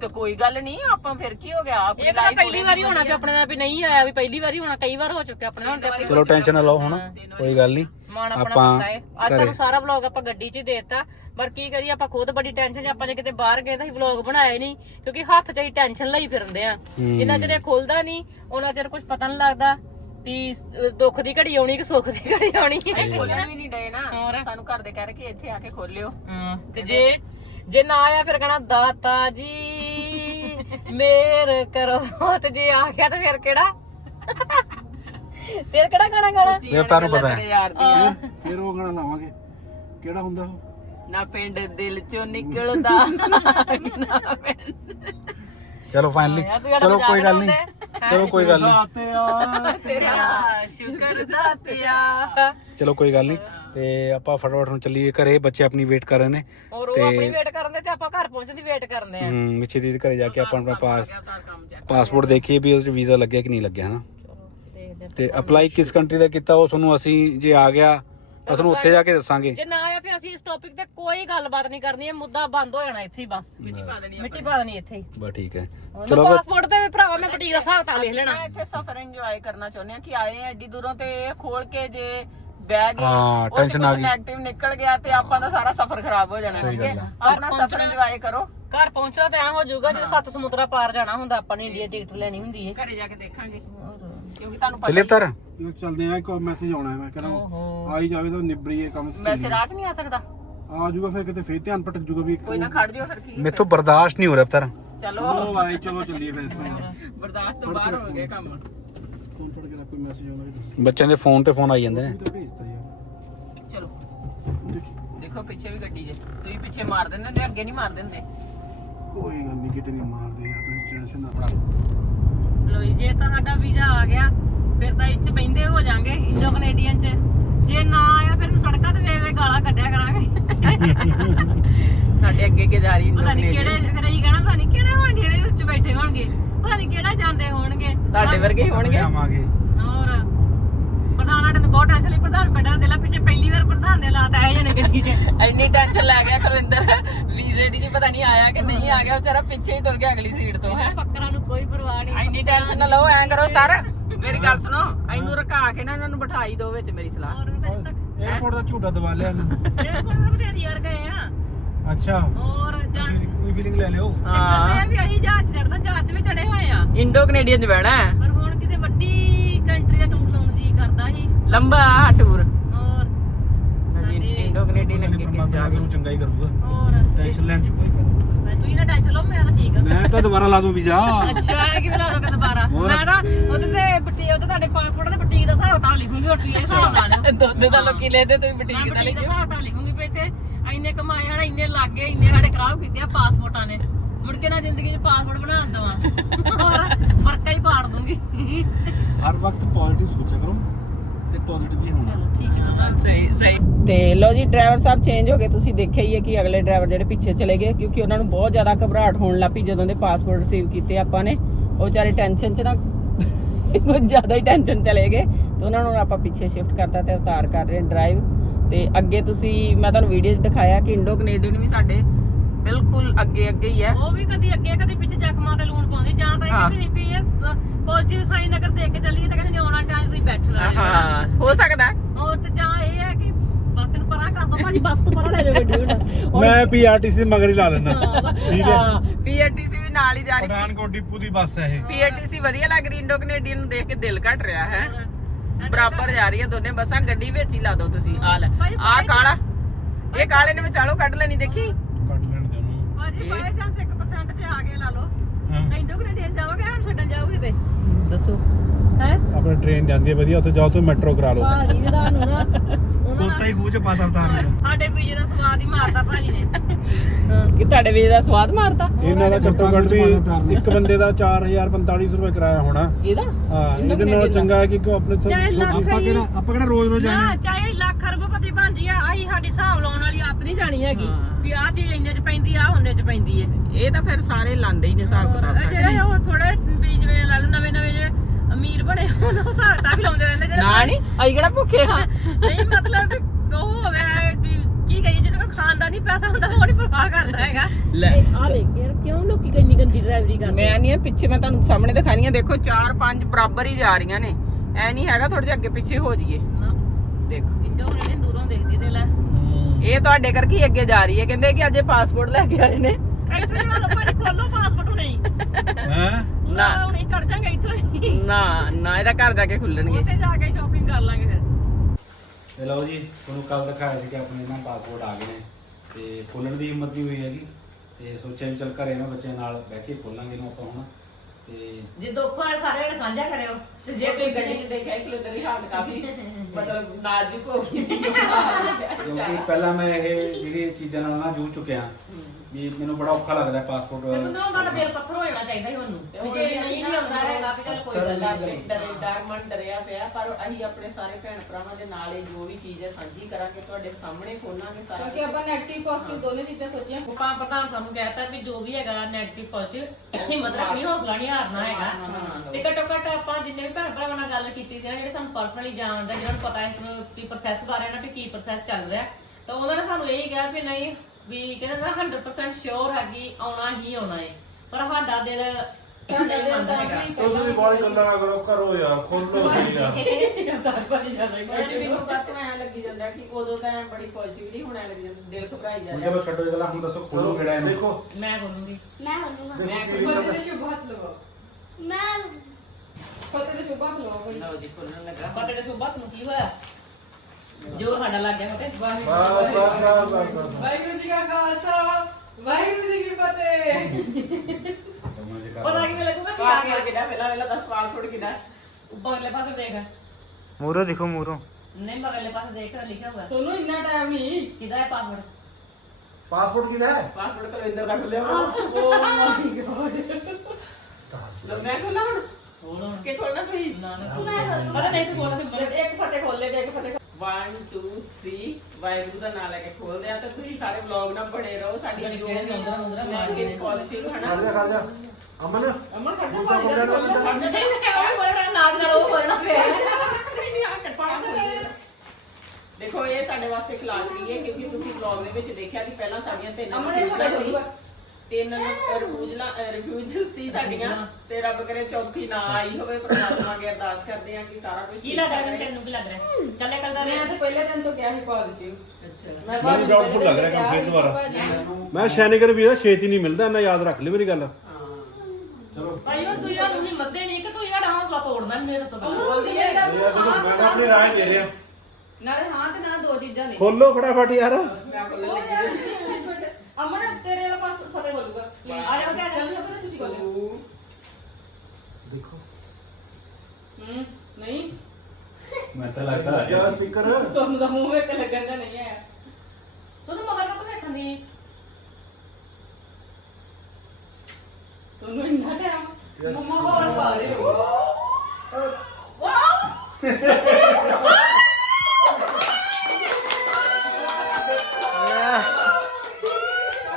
ਤੇ ਕੋਈ ਗੱਲ ਨਹੀਂ ਆਪਾਂ ਫਿਰ ਕੀ ਹੋ ਗਿਆ? ਆਪਣੀ ਇਹ ਤਾਂ ਪਹਿਲੀ ਵਾਰੀ ਹੋਣਾ ਵੀ ਆਪਣੇ ਦਾ ਵੀ ਨਹੀਂ ਆਇਆ ਵੀ ਪਹਿਲੀ ਵਾਰੀ ਹੋਣਾ ਕਈ ਵਾਰ ਹੋ ਚੁੱਕਿਆ ਆਪਣੇ ਹੁਣ ਤੇ ਆਪਣੀ ਚਲੋ ਟੈਨਸ਼ਨ ਨਾ ਲਓ ਹੁਣ। ਕੋਈ ਗੱਲ ਨਹੀਂ। ਮਾਣ ਆਪਣਾ ਆਪਾਂ ਹੈ ਅੱਜ ਤੁਹਾਨੂੰ ਸਾਰਾ ਵਲੌਗ ਆਪਾਂ ਗੱਡੀ 'ਚ ਹੀ ਦੇਤਾ। ਪਰ ਕੀ ਕਰੀਏ ਆਪਾਂ ਖੁਦ ਬੜੀ ਟੈਨਸ਼ਨ 'ਚ ਆਪਾਂ ਜੇ ਕਿਤੇ ਬਾਹਰ ਗਏ ਤਾਂ ਅਸੀਂ ਵਲੌਗ ਬਣਾਏ ਨਹੀਂ। ਕਿਉਂਕਿ ਹੱਥ 'ਚ ਹੀ ਟੈਨਸ਼ਨ ਲਈ ਫਿਰਦੇ ਆ ਜਿੰਨਾ ਚਿਰ ਇਹ ਖੁੱਲਦਾ ਨਹੀਂ ਉਹਨਾਂ ਚਿਰ ਕੁਝ ਪਤਾ ਨਹੀਂ ਲੱਗਦਾ ਵੀ ਦੁੱਖ ਦੀ ਘੜੀ ਆਉਣੀ ਕਿ ਸੁੱਖ ਦੀ ਘੜੀ ਆਉਣੀ। ਹੈ ਖੋਲਣ ਵੀ ਨਹੀਂ ਡਏ ਨਾ। ਸਾਨੂੰ ਘਰ ਦੇ ਕਹਿ ਰਹੇ ਕਿ ਇੱਥੇ ਆ ਕੇ ਖੋਲਿਓ। ਹਾਂ, ਤੇ ਜੇ ਜੇ ਨਾ ਆਇਆ ਫਿਰ ਕਹਣਾ ਦਾਤਾ ਜੀ <laughs> ਮੇਰ ਕਰੋ ਤੇ ਜੇ ਆ ਗਿਆ ਤਾਂ ਫਿਰ ਕਿਹੜਾ? ਫਿਰ ਕਿਹੜਾ ਗਾਣਾ ਗਾਣਾ? ਇਹ ਤੁਹਾਨੂੰ ਪਤਾ ਹੈ। ਯਾਰ ਦੀ ਫਿਰ ਉਹ ਗਾਣਾ ਲਾਵਾਂਗੇ। ਕਿਹੜਾ ਹੁੰਦਾ ਉਹ? ਨਾ ਪਿੰਡ ਦਿਲ ਚੋਂ ਨਿਕਲਦਾ ਨਾ ਪਿੰਡ। ਚਲੋ ਫਾਈਨਲੀ ਯਾਰ, ਤੂੰ ਜਿਹੜਾ ਚਲੋ ਕੋਈ ਗੱਲ ਨਹੀਂ। ਚਲੋ ਕੋਈ ਗੱਲ ਨਹੀਂ। ਤੇਰਾ ਸ਼ੁਕਰ ਦਾਤਿਆ ਚਲੋ ਕੋਈ ਗੱਲ ਨਹੀਂ। ਤੇ ਆਪਾਂ ਫਟਾਫਟ ਹੁਣ ਚੱਲੀਏ ਘਰੇ। ਬੱਚੇ ਆਪਣੀ ਵੇਟ ਕਰ ਰਹੇ ਨੇ। ਔਰ ਉਹ ਆਪਣੀ ਵੇਟ ਕਰਨ ਦੇ ਤੇ ਆਪਾਂ ਘਰ ਪਹੁੰਚਣ ਦੀ ਵੇਟ ਕਰਨੇ ਆ। ਹੂੰ ਮਿੱਛੇ ਦੀ ਘਰੇ ਜਾ ਕੇ ਆਪਾਂ ਆਪਣਾ ਪਾਸ ਕੰਮ ਪਾਸਪੋਰਟ ਦੇਖੀਏ ਵੀ ਉਹਦੇ ਚ ਵੀਜ਼ਾ ਲੱਗਿਆ ਕਿ ਨਹੀਂ ਲੱਗਿਆ ਹਨਾ? ਤੇ ਅਪਲਾਈ ਕਿਸ ਕੰਟਰੀ ਦਾ ਕੀਤਾ ਉਹ ਤੁਹਾਨੂੰ ਅਸੀਂ ਜੇ ਆ ਗਿਆ ਤਾਂ ਤੁਹਾਨੂੰ ਉੱਥੇ ਜਾ ਕੇ ਦੱਸਾਂਗੇ। ਜੇ ਨਾ ਆਇਆ ਫਿਰ ਅਸੀਂ ਇਸ ਟੌਪਿਕ ਤੇ ਕੋਈ ਗੱਲਬਾਤ ਨਹੀਂ ਕਰਨੀ ਇਹ ਮੁੱਦਾ ਬੰਦ ਹੋ ਜਾਣਾ ਇੱਥੇ ਹੀ ਬਸ। ਮਿੱਟੀ ਪਾ ਦੇਣੀ ਮਿੱਟੀ ਪਾ ਦੇਣੀ ਇੱਥੇ ਹੀ। ਬਸ ਠੀਕ ਹੈ। ਚਲੋ ਪਾਸਪੋਰਟ ਤੇ ਵੀ ਭਰਾਵਾ ਮੈਂ ਬੁਟੀਕ ਦਾ ਹਿਸਾਬ ਤਾਂ ਲਿਖ ਲੈਣਾ। ਇੱਥੇ ਸਫਰ ਇੰਜੋਏ ਕਰਨਾ ਚਾਹੁੰਦੇ ਆ ਕਿ ਆਏ ਐਡੀ ਦੂਰੋਂ ਤੇ ਇਹ ਖੋਲ ਕੇ ਜੇ ਬਹਿ ਗਏ ਹਾਂ, ਉਹ 'ਚ tension ਆ ਕੁਛ ਗਈ। negative ਨਿਕਲ ਗਿਆ ਤੇ ਆਪਾਂ ਦਾ ਸਾਰਾ ਸਫਰ ਖਰਾਬ ਹੋ ਜਾਣਾ ਸਹੀ ਠੀਕ ਹੈ? ਗੱਲ ਆ। ਆਪਣਾ ਸਫਰ ਇੰਜੋਏ ਕਰੋ। ਘਰ ਪਹੁੰਚਣਾ ਤਾਂ ਐ ਹੋ ਜਾਊਗਾ ਜਦੋਂ ਸੱਤ ਸਮੁੰਦਰਾ ਪਾਰ ਜਾਣਾ ਹੁੰਦਾ ਆਪਾਂ ਨੇ ਇੰਡੀਆ ਟਿਕਟ ਲੈਣੀ ਹੁੰਦੀ ਹੈ ਘਰੇ ਜਾ ਕੇ ਦੇਖਾਂਗੇ। ਕਿਉਂਕਿ ਤੁਹਾਨੂੰ ਪਤਾ ਚੱਲੇ ਅਵਤਾਰ ਚੱਲਦੇ ਆ ਇੱਕ ਮੈਸੇਜ ਆਉਣਾ ਹੈ ਮੈਂ ਕਹਿੰਦਾ ਆ ਹੀ ਜਾਵੇ ਤਾਂ ਨਿਬੜੀਏ ਕੰਮ ਵੈਸੇ ਰਾਜ ਨਹੀਂ ਆ ਸਕਦਾ? ਆ ਜਾਊਗਾ ਫਿਰ ਕਿਤੇ ਫੇਰ ਧਿਆਨ ਭਟਕ ਜਾਊਗਾ ਵੀ ਕੋਈ ਨਾ ਖੜ ਜਿਓ ਫਿਰ ਕੀ ਮੇਥੋਂ ਬਰਦਾਸ਼ਤ ਨਹੀਂ ਹੋ ਰਿਹਾ ਅਵਤਾਰ ਚਲੋ। ਉਹ ਆਏ ਚਲੋ ਚੱਲੀਏ ਫਿਰ ਇੱਥੋਂ ਯਾਰ ਬਰਦਾਸ਼ਤ ਤੋਂ ਬਾਹਰ ਹੋ ਗਏ ਕੰਮ। ਫੋਨ ਫੜ ਕੇ ਰੱਖ ਕੋਈ ਮੈਸੇਜ ਆਉਂਦਾ ਵੀ ਦੱਸ। ਬੱਚਿਆਂ ਦੇ ਫੋਨ ਤੇ ਫੋਨ ਆਈ ਜਾਂਦੇ ਨੇ। ਤਾਂ ਭੇਜਤਾ ਯਾਰ। ਚਲੋ। ਦੇਖੀ। ਦੇਖੋ ਪਿੱਛੇ ਵੀ ਗੱਡੀ ਜੇ। ਤੁਸੀਂ ਪਿੱਛੇ ਮਾਰ ਦਿੰਦੇ ਨੇ ਅੱਗੇ ਨਹੀਂ ਮਾਰ ਦਿੰਦੇ। ਕੋਈ ਗੱਲ ਨਹੀਂ ਕਿਤੇ ਨਹੀਂ ਮਾਰਦੇ ਯਾਰ ਤੁਸੀਂ ਟੈਨਸ਼ਨ ਨਾ ਪੜਾ ਲੋ ਜੀ, ਜੇ ਤਾਂ ਸਾਡਾ ਵੀਜ਼ਾ ਆ ਗਿਆ ਫਿਰ ਤਾਂ ਇੱਚ ਬੈਂਦੇ ਹੋ ਜਾਾਂਗੇ ਇੰਡੋ ਕੈਨੇਡੀਅਨ ਚ। ਜੇ ਨਾ ਆਇਆ ਫਿਰ ਸੜਕਾਂ ਤੇ ਵੇ ਵੇ ਗਾਲਾਂ ਕੱਢਿਆ ਕਰਾਂਗੇ। <laughs> ਸਾਡੇ ਅੱਗੇ ਗੇਦਾਰੀ ਪਤਾ ਨਹੀਂ ਕਿਹੜੇ ਫਿਰ ਅਸੀਂ ਕਹਿਣਾ ਪਤਾ ਨਹੀਂ ਕਿਹੜੇ ਹੋਣਗੇ ਜਿਹੜੇ ਉੱਚ ਬੈਠੇ ਹੋਣਗੇ। ਪਤਾ ਨਹੀਂ ਕਿਹੜਾ ਜਾਂਦੇ ਹੋਣਗੇ। ਤੁਹਾਡੇ ਵਰਗੇ ਹੀ ਹੋਣਗੇ। ਆਵਾਂਗੇ ਹੋਰ। ਪ੍ਰਧਾਨ ਨੂੰ ਬਹੁਤ ਟੈਨਸ਼ਨ ਲਈ ਪ੍ਰਧਾਨ ਬੈਠਾ ਦੇ ਲਾ ਪਿੱਛੇ ਪਹਿਲੀ ਵਾਰ ਪ੍ਰਧਾਨ ਦੇ ਲਾਤਾ ਹੈ ਜਣੇ ਗੱਡੀ 'ਚ। ਇੰਨੀ ਟੈਨਸ਼ਨ ਲੈ ਗਿਆ ਖਰਵਿੰਦਰ। ਵੀਜ਼ੇ ਦੀ ਨਹੀਂ ਪਤਾ ਨਹੀਂ ਆਇਆ ਕਿ ਨਹੀਂ ਆ ਗਿਆ ਵਿਚਾਰਾ ਪਿੱਛੇ ਹੀ ਤੁਰ ਗਿਆ ਅਗਲੀ ਸੀਟ ਤੋਂ ਹੈ। ਫੱਕਰਾਂ ਨੂੰ ਕੋਈ ਪਰਵਾਹ ਨਹੀਂ ਇੰਨੀ ਟੈਨਸ਼ਨ ਨਾ ਲਓ ਐਂ ਕਰੋ ਤਰ। ਮੇਰੀ ਗੱਲ ਸੁਣੋ ਇਹਨੂੰ ਰਕਾ ਕੇ ਨਾ ਇਹਨਾਂ ਨੂੰ ਬਿਠਾਈ ਦਿਓ ਵਿੱਚ ਮੇਰੀ ਸਲਾਹ। ਹੋਰ ਵੀ ਤੱਕ 에어ਪੋਰਟ ਦਾ ਝੂਟਾ ਦਬਾ ਲਿਆ ਇਹਨੂੰ। ਇਹ ਕੋਲ ਬਥੇਰੀ ਯਾਰ ਗਏ ਆ। ਅੱਛਾ। ਹੋਰ ਜਾਣ ਕੋਈ ਫੀਲਿੰਗ ਲੈ ਲਿਓ। ਚੱਕਰ ਇਹ ਆ ਵੀ ਅਸੀਂ ਜਹਾਜ਼ ਚੜਦਾ ਜਹਾਜ਼ 'ਚ ਵੀ ਚੜੇ ਹੋਏ ਆ। ਇੰਡੋ ਕੈਨੇਡੀਅਨ ਚ ਬਹਿਣਾ ਹੈ। ਪਰ ਹੁਣ ਕਿਸੇ ਵੱਡੀ ਕੰਟਰੀ ਦਾ ਟੂਰ ਲਾਉਣ ਜੀ ਕਰਦਾ ਸੀ। ਲੰਬਾ ਟੂਰ ਹੋਰ। ਇੰਡੋ ਕੈਨੇਡੀਅਨ ਨੇ ਅੱਗੇ ਅੱਗੇ ਜਾ ਨੂੰ ਚੰਗਾ ਹੀ ਕਰੂਗਾ। ਹੋਰ। ਟੈਨਸ਼ਨ ਲੈਣ ਚ ਕੋਈ ਫਾਇਦਾ ਤੂੰ ਨਾ ਟੈਨਸ਼ਨ ਲਓ ਮੈਂ ਤਾਂ ਠੀਕ ਆ। ਮੈਂ ਤਾਂ ਦੁਬਾਰਾ ਲਾ ਦੂੰ ਵੀਜ਼ਾ। ਅੱਛਾ ਇਹ ਕਿਵੇਂ ਲਾ ਦੋਗੇ ਦੁਬਾਰਾ? ਮੈਂ ਤਾਂ ਉਹਦੇ ਤੇ ਬੱਟੀ ਉਹਦੇ ਤੁਹਾਡੇ ਪਾਸਪੋਰਟ ਤੇ ਬੱਟੀ ਦਾ ਹਿਸਾਬ ਤਾਂ ਲਿਖੂੰਗੀ ਹੋਰ ਕੀ ਹਿਸਾਬ ਨਾਲ। ਦੁੱਧ ਦਾ ਲੋਕੀ ਲੈਦੇ ਤੁਸੀਂ ਮੈਂ ਬੁਟੀਕ ਦਾ ਬੱਟੀ ਲੈ ਦਾ ਕੇ ਹਿਸਾਬ ਤਾਂ ਲਿਖੂੰਗੀ ਵੀ ਇੱਥੇ ਇੰਨੇ ਕਮਾਏ ਹਣਾ ਇੰਨੇ ਲੱਗੇ ਇੰਨੇ ਸਾਡੇ ਖਰਾਬ ਕੀਤੇ ਆ ਪਾਸਪੋਰਟਾਂ ਨੇ। ਮੁੜ ਕੇ ਨਾ ਜ਼ਿੰਦਗੀ 'ਚ ਪਾਸਪੋਰਟ ਬਣਾ ਦਵਾਂ। ਹੋਰ ਵਰਕਾ ਹੀ ਪਾੜ ਦੂੰਗੀ। ਹਰ ਵਕਤ ਪੋਜ਼ਿਟਿਵ ਸੋਚਿਆ ਕਰੋ ਤੇ ਪੋਜ਼ਿਟਿਵ ਹੀ ਹੋਣਾ। ਠੀਕ ਹੈ। ਸਹੀ ਸਹੀ। ਤੇ ਲੋ ਜੀ ਡਰਾਈਵਰ ਸਾਹਿਬ ਚੇਂਜ ਹੋ ਗਏ। ਤੁਸੀਂ ਦੇਖਿਆ ਹੀ ਹੈ ਕਿ ਅਗਲੇ ਡਰਾਈਵਰ ਜਿਹੜੇ ਪਿੱਛੇ ਚਲੇ ਗਏ ਕਿਉਂਕਿ ਉਹਨਾਂ ਨੂੰ ਬਹੁਤ ਜ਼ਿਆਦਾ ਘਬਰਾਹਟ ਹੋਣ ਲੱਪੀ ਜਦੋਂ ਦੇ ਪਾਸਪੋਰਟ ਰਿਸੀਵ ਕੀਤੇ ਆਪਾਂ ਨੇ। ਉਹ ਵਿਚਾਰੇ ਟੈਨਸ਼ਨ 'ਚ ਨਾ <laughs> ਕੁਝ ਜ਼ਿਆਦਾ ਹੀ ਟੈਨਸ਼ਨ ਚਲੇ ਗਏ। ਤੇ ਉਹਨਾਂ ਨੂੰ ਆਪਾਂ ਪਿੱਛੇ ਸ਼ਿਫਟ ਕਰਤਾ ਤੇ ਅਵਤਾਰ ਕਰ ਰਹੇ ਡਰਾਈਵ ਤੇ ਅੱਗੇ ਤੁਸੀਂ ਮੈਂ ਤੁਹਾਨੂੰ ਵੀਡੀਓ 'ਚ ਦਿਖਾਇਆ ਕਿ ਇੰਡੋ ਕੈਨੇਡੀਅਨ ਵੀ ਸਾਡੇ ਬਿਲਕੁਲ ਅੱਗੇ ਅੱਗੇ ਹੀ ਹੈ। ਉਹ ਵੀ ਕਦੀ ਅੱਗੇ ਕਦੀ ਪਿੱਛੇ ਜ਼ਖਮਾਂ ਤੇ ਲੂਣ ਪਾਉਂਦੀ ਜਾਂ ਤਾਂ ਇਹ ਹਾਂ। ਕਹਿੰਦੀ ਵੀ ਇਹ ਪੋਜ਼ਿਟਿਵ ਸਾਈਨ ਅਗਰ ਦੇਖ ਕੇ ਚੱਲੀਏ ਤਾਂ ਕਹਿੰਦੇ ਆਉਣਾ ਟਾਈਮ ਤੁਸੀਂ ਬੈਠਣਾ ਹੈ। ਹਾਂ ਹੋ ਸਕਦਾ। ਹੈ। ਹੋਰ ਤੇ ਜਾਂ ਇਹ ਹੈ ਕਿ ਬੱਸ ਨੂੰ ਪਰਾਂ ਕਰ ਦੋ ਭਾਜੀ ਬੱਸ ਤੋਂ ਪਰਾਂ ਲੈ ਜਾਓ ਗੱਡੀ ਹੁਣ <laughs> ਮੈਂ ਪੀਆਰਟੀਸੀ ਮਗਰ ਹੀ ਲਾ ਲੈਣਾ ਠੀਕ ਹੈ। ਹਾਂ ਪੀਆਰਟੀਸੀ ਵੀ ਨਾਲ ਹੀ ਜਾ ਰਹੀ। ਪਠਾਨਕੋਟ ਡਿਪੂ ਦੀ ਬੱਸ ਹੈ ਇਹ। ਪੀਆਰਟੀਸੀ ਵਧੀਆ ਲੱਗ ਰਹੀ ਇੰਡੋ ਕੈਨੇਡੀਅਨ ਨੂੰ ਦੇਖ ਕੇ ਦਿਲ ਘਟ ਰਿਹਾ ਹੈ। ਬਰਾਬਰ ਜਾ ਰਹੀ ਹੈ ਦੋਨੇ ਬੱਸਾਂ ਗੱਡੀ ਵਿੱਚ ਹੀ ਲਾ ਦਿਓ ਤੁਸੀਂ। ਆ ਲੈ। ਆ। ਕਾਲਾ। ਇਹ ਕਾਲੇ ਨੇ ਵਿਚਾਲੋ ਕੱਢ ਲੈਣੀ ਦੇਖੀ। ਕੱਢ ਲੈਣ ਦੇ ਉਹਨੂੰ। ਭਾਜੀ ਬਾਈ ਚਾਂਸ 1% ਚ ਆ ਗਏ ਲਾ ਲਓ। ਤਾਂ ਇੰਡੋ ਕੈਨੇਡੀਅਨ ਜਾਓਗੇ ਹਾਂ ਛੱਡਣ ਜਾਓਗੇ ਤੇ ਦੱਸੋ। ਹੈ? ਆਪਣੇ ਟ੍ਰੇਨ ਜਾਂਦੀ ਹੈ ਵਧੀਆ। ਉੱਥੇ ਜਾਓ ਤੇ ਮੈਟਰੋ ਕਰਾ ਲਓ। ਭਾਜੀ ਨੇ ਤੁਹਾਨੂੰ ਨਾ ਤੋਤਾ ਹੀ ਖੂਹ ਚ ਪਾਤਾ ਉਤਾਰ ਲਿਆ ਸਾਡੇ ਪੀਜੇ ਦਾ ਸਵਾਦ ਹੀ ਮਾਰਦਾ ਭਾਜੀ ਨੇ। ਕਿ ਤੁਹਾਡੇ ਵੇਜ ਦਾ ਸਵਾਦ ਮਾਰਤਾ ਇਹਨਾਂ ਦਾ ਘੱਟੋ ਘੱਟ ਵੀ ਇੱਕ ਬੰਦੇ ਦਾ 4000 4500 ਰੁਪਏ ਕਿਰਾਇਆ ਹੋਣਾ। ਇਹਦਾ? ਹਾਂ ਇਹਦੇ ਨਾਲ ਚੰਗਾ ਹੈ ਕਿ ਕੋਈ ਆਪਣੇ ਤੋਂ ਚਾਹੇ ਲੱਖ ਆਪਾਂ ਹੀ- ਕਿਹੜਾ ਆਪਾਂ ਕਿਹੜਾ ਰੋਜ਼ ਰੋਜ਼ ਨਾ ਜਾਣਾ? ਚਾਹੇ ਲੱਖ ਰੁਪਏ ਬਣ ਜੀ ਆਹੀ ਸਾਡੀ ਹਿਸਾਬ ਲਾਉਣ ਵਾਲੀ ਆਤ ਨਹੀਂ ਜਾਣੀ ਹੈਗੀ। ਵੀ ਆਹ ਚੀਜ਼ ਇੰਨੇ ਚ ਪੈਂਦੀ ਆ ਉਹਨੇ ਚ ਪੈਂਦੀ ਹੈ ਇਹ ਤਾਂ ਫਿਰ ਸਾਰੇ ਲਾਂਦੇ ਹੀ ਨੇ ਹਿਸਾਬ ਕਿਤਾਬ ਜਿਹੜੇ ਉਹ ਥੋੜੇ ਵੀ ਜਿਵੇਂ ਲਾ ਲਓ ਨਵੇਂ ਨਵੇਂ ਜੇ ਅਮੀਰ ਬਣੇ ਹੋਣ ਉਹ ਹਿਸਾਬ ਤਾਂ ਵੀ ਲਾਉਂਦੇ ਰਹਿੰਦੇ ਜਿਹੜੇ ਨਾ ਨਹੀਂ ਅਸੀਂ ਕਿਹੜਾ ਭੁੱਖੇ ਹਾਂ? ਨਹੀਂ ਮਤਲਬ ਵੀ ਉਹ ਹੋਵੇ ਵੀ ਕੀ ਕਹੀਏ ਜਿਹਦੇ ਕੋਲ ਖਾਣ ਦਾ ਨਹੀਂ ਪੈਸਾ ਹੁੰਦਾ ਉਹ ਨਹੀਂ ਪਰਵਾਹ ਕਰਦਾ ਹੈਗਾ। ਲੈ। ਆ ਦੇਖ ਯਾਰ ਕਿਉਂ ਲੋਕੀ ਇੰਨੀ ਗੰਦੀ ਡਰਾਈਵਰੀ ਕਰਦੇ? ਮੈਂ ਨਹੀਂ ਪਿੱਛੇ ਮੈਂ ਤੁਹਾਨੂੰ ਸਾਹਮਣੇ ਦਿਖਾਣੀ ਆ ਦੇਖੋ 4 5 ਬਰਾਬਰ ਹੀ ਜਾ ਰਹੀਆਂ ਨੇ। ਐ ਨਹੀਂ ਹੈਗਾ ਥੋੜੇ ਜਿਹਾ ਅੱਗੇ ਪਿੱਛੇ ਹੋ ਜਾਈਏ। ਨਾ। ਦੇਖੋ। ਇੰਡੋ ਨੇ ਦੂਰੋਂ ਦੇਖਦੀ ਤੇ ਲੈ। ਇਹ ਤੁਹਾਡੇ ਕਰਕੇ ਹੀ ਅੱਗੇ ਜਾ ਰਹੀ ਹੈ ਕਹਿੰਦੇ ਕਿ ਅੱਜ ਇਹ ਪਾਸਪੋਰਟ ਲੈ ਕੇ ਆਏ ਨੇ। ਇੱਥੋਂ ਜਿਹੜਾ ਲੋ ਭਾਜੀ ਖੋਲੋ ਪਾਸਪੋਰਟ ਹੀ? ਹੈ ਨਾ। ਹੁਣੇ ਚੜ ਜਾਾਂਗੇ ਇੱਥੋਂ ਹੀ। ਨਾ ਨਾ ਇਹਦਾ ਘਰ ਜਾ ਕੇ ਖੁੱਲਣਗੇ। ਉੱਥੇ ਜਾ ਕੇ ਸ਼ਾਪਿੰਗ ਕਰ ਲਾਂਗੇ ਫਿਰ। ਤੇ ਲਓ ਜੀ ਤੁਹਾਨੂੰ ਕੱਲ ਦਿਖਾਇਆ ਸੀ ਕਿ ਆਪਣੇ ਨਾ ਪਾਸਪੋਰਟ ਆ ਗਏ ਨੇ ਤੇ ਖੋਲਣ ਦੀ ਹਿੰਮਤ ਨਹੀਂ ਹੋਈ ਹੈਗੀ। ਤੇ ਸੋਚਿਆ ਵੀ ਚੱਲ ਘਰੇ ਨਾ ਬੱਚਿਆਂ ਨਾਲ ਬਹਿ ਕੇ ਖੋਲਾਂਗੇ ਇਹਨੂੰ ਆਪਾਂ ਹੁਣ। ਤੇ ਜੇ ਦੁੱਖ ਹੋਏ ਸਾਰੇ ਜਣੇ ਸਾਂਝਾ ਕਰਿਓ। ਤੇ ਜੇ ਕੋਈ ਗੱਡੀ ਚ ਦੇਖਿਆ ਕਿ ਲੋਕਾਂ ਦੀ ਹਾਲਤ ਕਾਫੀ ਮਤਲਬ ਨਾਜ਼ੁਕ ਹੋ ਗਈ ਸੀ ਕਿਉਂਕਿ ਪਹਿਲਾਂ ਮੈਂ ਇਹ ਜਿਹੜੀ ਚੀਜ਼ਾਂ ਨਾਲ ਨਾ ਜੂਝ ਚੁੱਕਿਆ ਵੀ ਮੈਨੂੰ ਬੜਾ ਔਖਾ ਲੱਗਦਾ ਹੈ ਪਾਸਪੋਰਟ ਮੈਨੂੰ ਤਾਂ ਤੁਹਾਡਾ ਦਿਲ ਪੱਥਰ ਹੋ ਜਾਣਾ ਚਾਹੀਦਾ ਸੀ ਉਹਨੂੰ ਵੀ ਜੇ ਨਹੀਂ ਵੀ ਆਉਂਦਾ ਹੈਗਾ ਵੀ ਚੱਲ ਕੋਈ ਗੱਲ ਨਹੀਂ ਡਰੇ ਡਰ ਮਨ ਡਰਿਆ ਪਿਆ ਪਰ ਅਸੀਂ ਆਪਣੇ ਸਾਰੇ ਭੈਣ ਭਰਾਵਾਂ ਦੇ ਨਾਲ ਇਹ ਜੋ ਵੀ ਚੀਜ਼ ਹੈ ਸਾਂਝੀ ਕਰਾਂਗੇ ਤੁਹਾਡੇ ਸਾਹਮਣੇ ਖੋਲਾਂਗੇ ਸਾਰਾ ਕਿਉਂਕਿ ਆਪਾਂ ਨੈਗੇਟਿਵ ਪੋਜ਼ਿਟਿਵ ਦੋਨੇ ਚੀਜ਼ਾਂ ਸੋਚੀਆਂ ਆਪਾਂ ਪ੍ਰਧਾਨ ਸਾਨੂੰ ਕਹਿਤਾ ਵੀ ਜੋ ਵੀ ਹੈਗਾ ਨੈਗੇਟਿਵ ਪੋਜ਼ਿਟਿਵ ਹਿੰਮਤ ਰੱਖਣੀ ਹੌਸਲਾ ਨਹੀਂ ਹਾਰਨਾ ਹੈਗਾ ਤੇ ਘੱਟੋ ਘੱਟ ਆਪਾਂ ਜਿੰਨੇ ਭੈਣ ਭਰਾਵਾਂ ਨਾਲ ਗੱਲ ਕੀਤੀ ਸੀ ਨਾ ਜਿਹੜੇ ਸਾਨੂੰ ਪਰਸਨਲੀ ਜਾਣਦੇ ਜਿਹਨਾਂ ਨੂੰ ਪਤਾ ਇਸ ਕੀ ਪ੍ਰੋਸੈਸ ਬਾਰੇ ਨਾ ਵੀ ਕੀ ਪ੍ਰੋਸੈਸ ਚੱਲ ਰਿਹਾ। ਤਾਂ ਉਹਨਾਂ ਨੇ ਸਾਨੂੰ ਇਹੀ ਕਿਹਾ ਵੀ ਨਹੀਂ ਵੀ ਕਹਿੰਦੇ ਨਾ 100% ਸ਼ੋਰ ਹੈਗੀ ਆਉਣਾ ਹੀ ਆਉਣਾ ਹੈ ਪਰ ਸਾਡਾ ਦਿਲ ਸਾਡਾ ਦਿਲ ਤਾਂ ਹੈਗਾ। ਤੁਸੀਂ ਬਾਲੀ ਗੱਲਾਂ ਨਾ ਕਰੋ ਕਰੋ ਯਾਰ ਖੋਲੋ ਜੀ ਯਾਰ ਤਾਂ ਭਾਜੀ ਜ਼ਿਆਦਾ ਹੀ ਪਰ ਮੈਨੂੰ ਕੱਤ ਐ ਲੱਗੀ ਜਾਂਦਾ ਕਿ ਉਦੋਂ ਤਾਂ ਐਂ ਬੜੀ ਪੋਜ਼ਿਟਿਵਿਟੀ ਹੁਣ ਐ ਲੱਗੀ ਜਾਂਦਾ ਦਿਲ ਘਬਰਾਈ ਹੁਣ ਜਾਂਦਾ ਚਲੋ ਛੱਡੋ ਇਹ ਗੱਲਾਂ ਹੁਣ ਦੱਸੋ ਖੋਲੋ ਕਿਹੜਾ ਇਹਨੂੰ। ਦੇਖੋ। ਮੈਂ ਬੋਲੂੰਗੀ ਮੈਂ ਬੋਲੂੰਗਾ ਮੈਂ ਦੇਖੋ ਕਿਹੜੀ ਸ਼ੁਭ ਹੱਥ ਲਵਾਓ ਮੈਂ ਫਤਿਹ ਦੇ ਸ਼ੁਭ ਹੱਥ ਲਵਾਓ ਲਓ ਜੀ ਖੋਲਣ ਲੱਗਾ। ਪਤੇ ਦੇ ਸੁਭਾਤ ਨੂੰ ਕੀ ਹੋਇਆ? ਜੋ ਸਾਡਾ ਲੱਗ ਗਿਆ ਫਤੇ ਬਸ ਬਸ ਬਸ ਬਸ ਬਸ ਵਾਹਿਗੁਰੂ ਜੀ ਕਾ ਖਾਲਸਾ। ਵਾਹਿਗੁਰੂ ਜੀ ਕੀ ਫਤਿਹ। ਸਮਝ ਕਰ ਪਤਾ ਕਿਵੇਂ ਲੱਗੂਗਾ ਕਿ ਆ ਪਾਸਵਰਡ ਗਿਆ ਕਿਦਾ ਪਹਿਲਾਂ ਪਹਿਲਾਂ ਦੱਸ ਪਾਸਵਰਡ ਕਿਦਾ ਉੱਪਰਲੇ ਪਾਸੇ ਦੇਖ। ਮੂਰੋ ਦਿਖੋ ਮੂਰੋ ਨਹੀਂ ਮਗਰਲੇ ਪਾਸੇ ਦੇਖ ਲਿਖਿਆ ਹੋਇਆ। ਸੋਨੂੰ ਇੰਨਾ ਟਾਈਮ ਨਹੀਂ ਕਿਹਦਾ ਹੈ ਪਾਸਵਰਡ ਪਾਸਪੋਰਟ ਕਿਹਦਾ ਹੈ? ਪਾਸਵਰਡ ਕੁਲਵਿੰਦਰ ਦਾ ਖੁੱਲਿਆ ਵਾ ਓ ਮਾਈ ਗॉड ਦੱਸ ਮੈਂ ਖੋਲਾਂ ਹੁਣ? ਖੋਲੋ ਕਿ ਖੋਲਣਾ ਤੁਸੀਂ? ਨਾ ਨਾ ਪਤਾ ਨਹੀਂ ਤੂੰ ਖੋਲ ਕੇ ਇੱਕ ਫਤਿਹ ਖੋਲ ਲੈ ਤੇ ਇੱਕ ਫਤਿਹ 1 2 3 ਵਾਹਿਗੁਰੂ ਦਾ ਨਾਮ ਲੈ ਕੇ ਖੋਲਦੇ ਆ ਤੇ ਤੁਸੀਂ ਸਾਰੇ ਵਲੌਗ ਨਾਲ ਬਣੇ ਰਹੋ ਸਾਡੀ ਜਿਹੜੀ ਜੋ ਕਿਹੜੇ ਵੀ ਮੁੰਦਰਾ ਮੁੰਦਰਾ ਮਾਰਦੇ ਨੇ। ਪੋਜ਼ਿਟਿਵ ਖੜ ਹਨਾ? ਜਾ ਖੜ ਜਾ। ਅਮਨ ਅਮਨ ਦੂਜਾ। ਨਹੀਂ ਮੈਂ ਉਹ ਬੋਲਣਾ ਨਾਲ ਨਾਲ ਉਹ ਬੋਲਣਾ ਪਿਆ। ਨਹੀਂ ਆ ਕੱਟਣਾ ਖੋਲ੍ਹੀਏ। ਦੇਖੋ ਇਹ ਸਾਡੇ ਵਾਸਤੇ ਖਿਲਾਫੀ ਹੈ ਕਿਉਂਕਿ ਤੁਸੀਂ ਵਲੌਗ ਦੇ ਵਿੱਚ ਦੇਖਿਆ ਕਿ ਪਹਿਲਾਂ ਸਾਡੀਆਂ ਤਿੰਨ refusal ਸੀ। ਤਿੰਨ ਰਿਫਿਊਜ਼ਲਾਂ ਰਿਫਿਊਜ਼ਲ ਸੀ ਸਾਡੀਆਂ ਤੇ ਰੱਬ ਕਰੇ ਚੌਥੀ ਨਾ ਆਈ ਹੋਵੇ ਪ੍ਰਮਾਤਮਾ ਅੱਗੇ ਅਰਦਾਸ ਕਰਦੇ ਆ ਕਿ ਸਾਰਾ ਕੁਝ ਕੀ ਲੱਗ ਰਿਹਾ ਮੈਨੂੰ ਤੈਨੂੰ ਕੀ ਲੱਗ ਰਿਹਾ? ਕੱਲੇ ਕੱਲ ਦਾ ਮੈਂ ਤਾਂ ਪਹਿਲੇ ਦਿਨ ਤੋਂ ਕਿਹਾ ਸੀ ਪੋਜ਼ਿਟਿਵ ਅੱਛਾ। ਮੈਂ ਮੈਨੂੰ doubtful ਲੱਗ ਰਿਹਾ ਫਿਰ ਦੁਬਾਰਾ। ਹਾਂ ਮੈਂ ਸ਼ੈਨਿਕਰ ਵੀ ਇਹਦਾ ਛੇਤੀ ਨਹੀਂ ਮਿਲਦਾ ਇਹਨਾਂ ਯਾਦ ਰੱਖ ਲਈ ਮੇਰੀ ਗੱਲ। ਚਲੋ। ਭਾਈ ਉਹ ਤੂੰ ਯਾਰ ਨੂੰ ਹਿੰਮਤ ਦੇ ਨਹੀਂ ਕਿ ਤੂੰ ਯਾਰ ਹੌਸਲਾ ਤੋੜਨਾ ਨਹੀਂ ਦੱਸੋ ਬੋਲਦੀ ਹੈ। ਮੈਂ ਤਾਂ ਆਪਣੀ ਰਾਏ ਦੇ ਰਿਹਾ। ਨਾਲੇ ਹਾਂ ਤੇ ਨਾ ਦੋ ਚੀਜ਼ਾਂ ਨੇ। ਖੋਲੋ ਫਟਾਫਟ ਯਾਰ। ਮੈਂ ਯਾਰ ਅਮਨ ਤੇਰੇ ਵਾਲਾ ਪਾਸ ਫਤਿਹ ਬੋਲੂਗਾ। ਆ ਜਾ ਕਿਆ ਚੱਲ ਪਤਾ ਤੁਸੀਂ ਬੋਲੋ ਦੇਖੋ। ਹੂੰ ਨਹੀਂ। ਮੈਂ ਤਾਂ ਲੱਗਦਾ ਕਿਆ ਸਪੀਕਰ। ਸੋਨੂੰ ਦਾ ਮੂੰਹ ਵਿੱਚ ਤੇ ਲੱਗਣ ਦਾ ਨਹੀਂ ਆਇਆ ਤੁਹਾਨੂੰ ਮਗਰ ਕਾ ਵੇਖਣ ਦੀ ਸੋਨੂੰ ਇੰਨਾ ਟਾਈਮ ਮੰਮਾ ਹੋਰ ਪਾ ਰਹੇ ਹੋ ਵਾਓ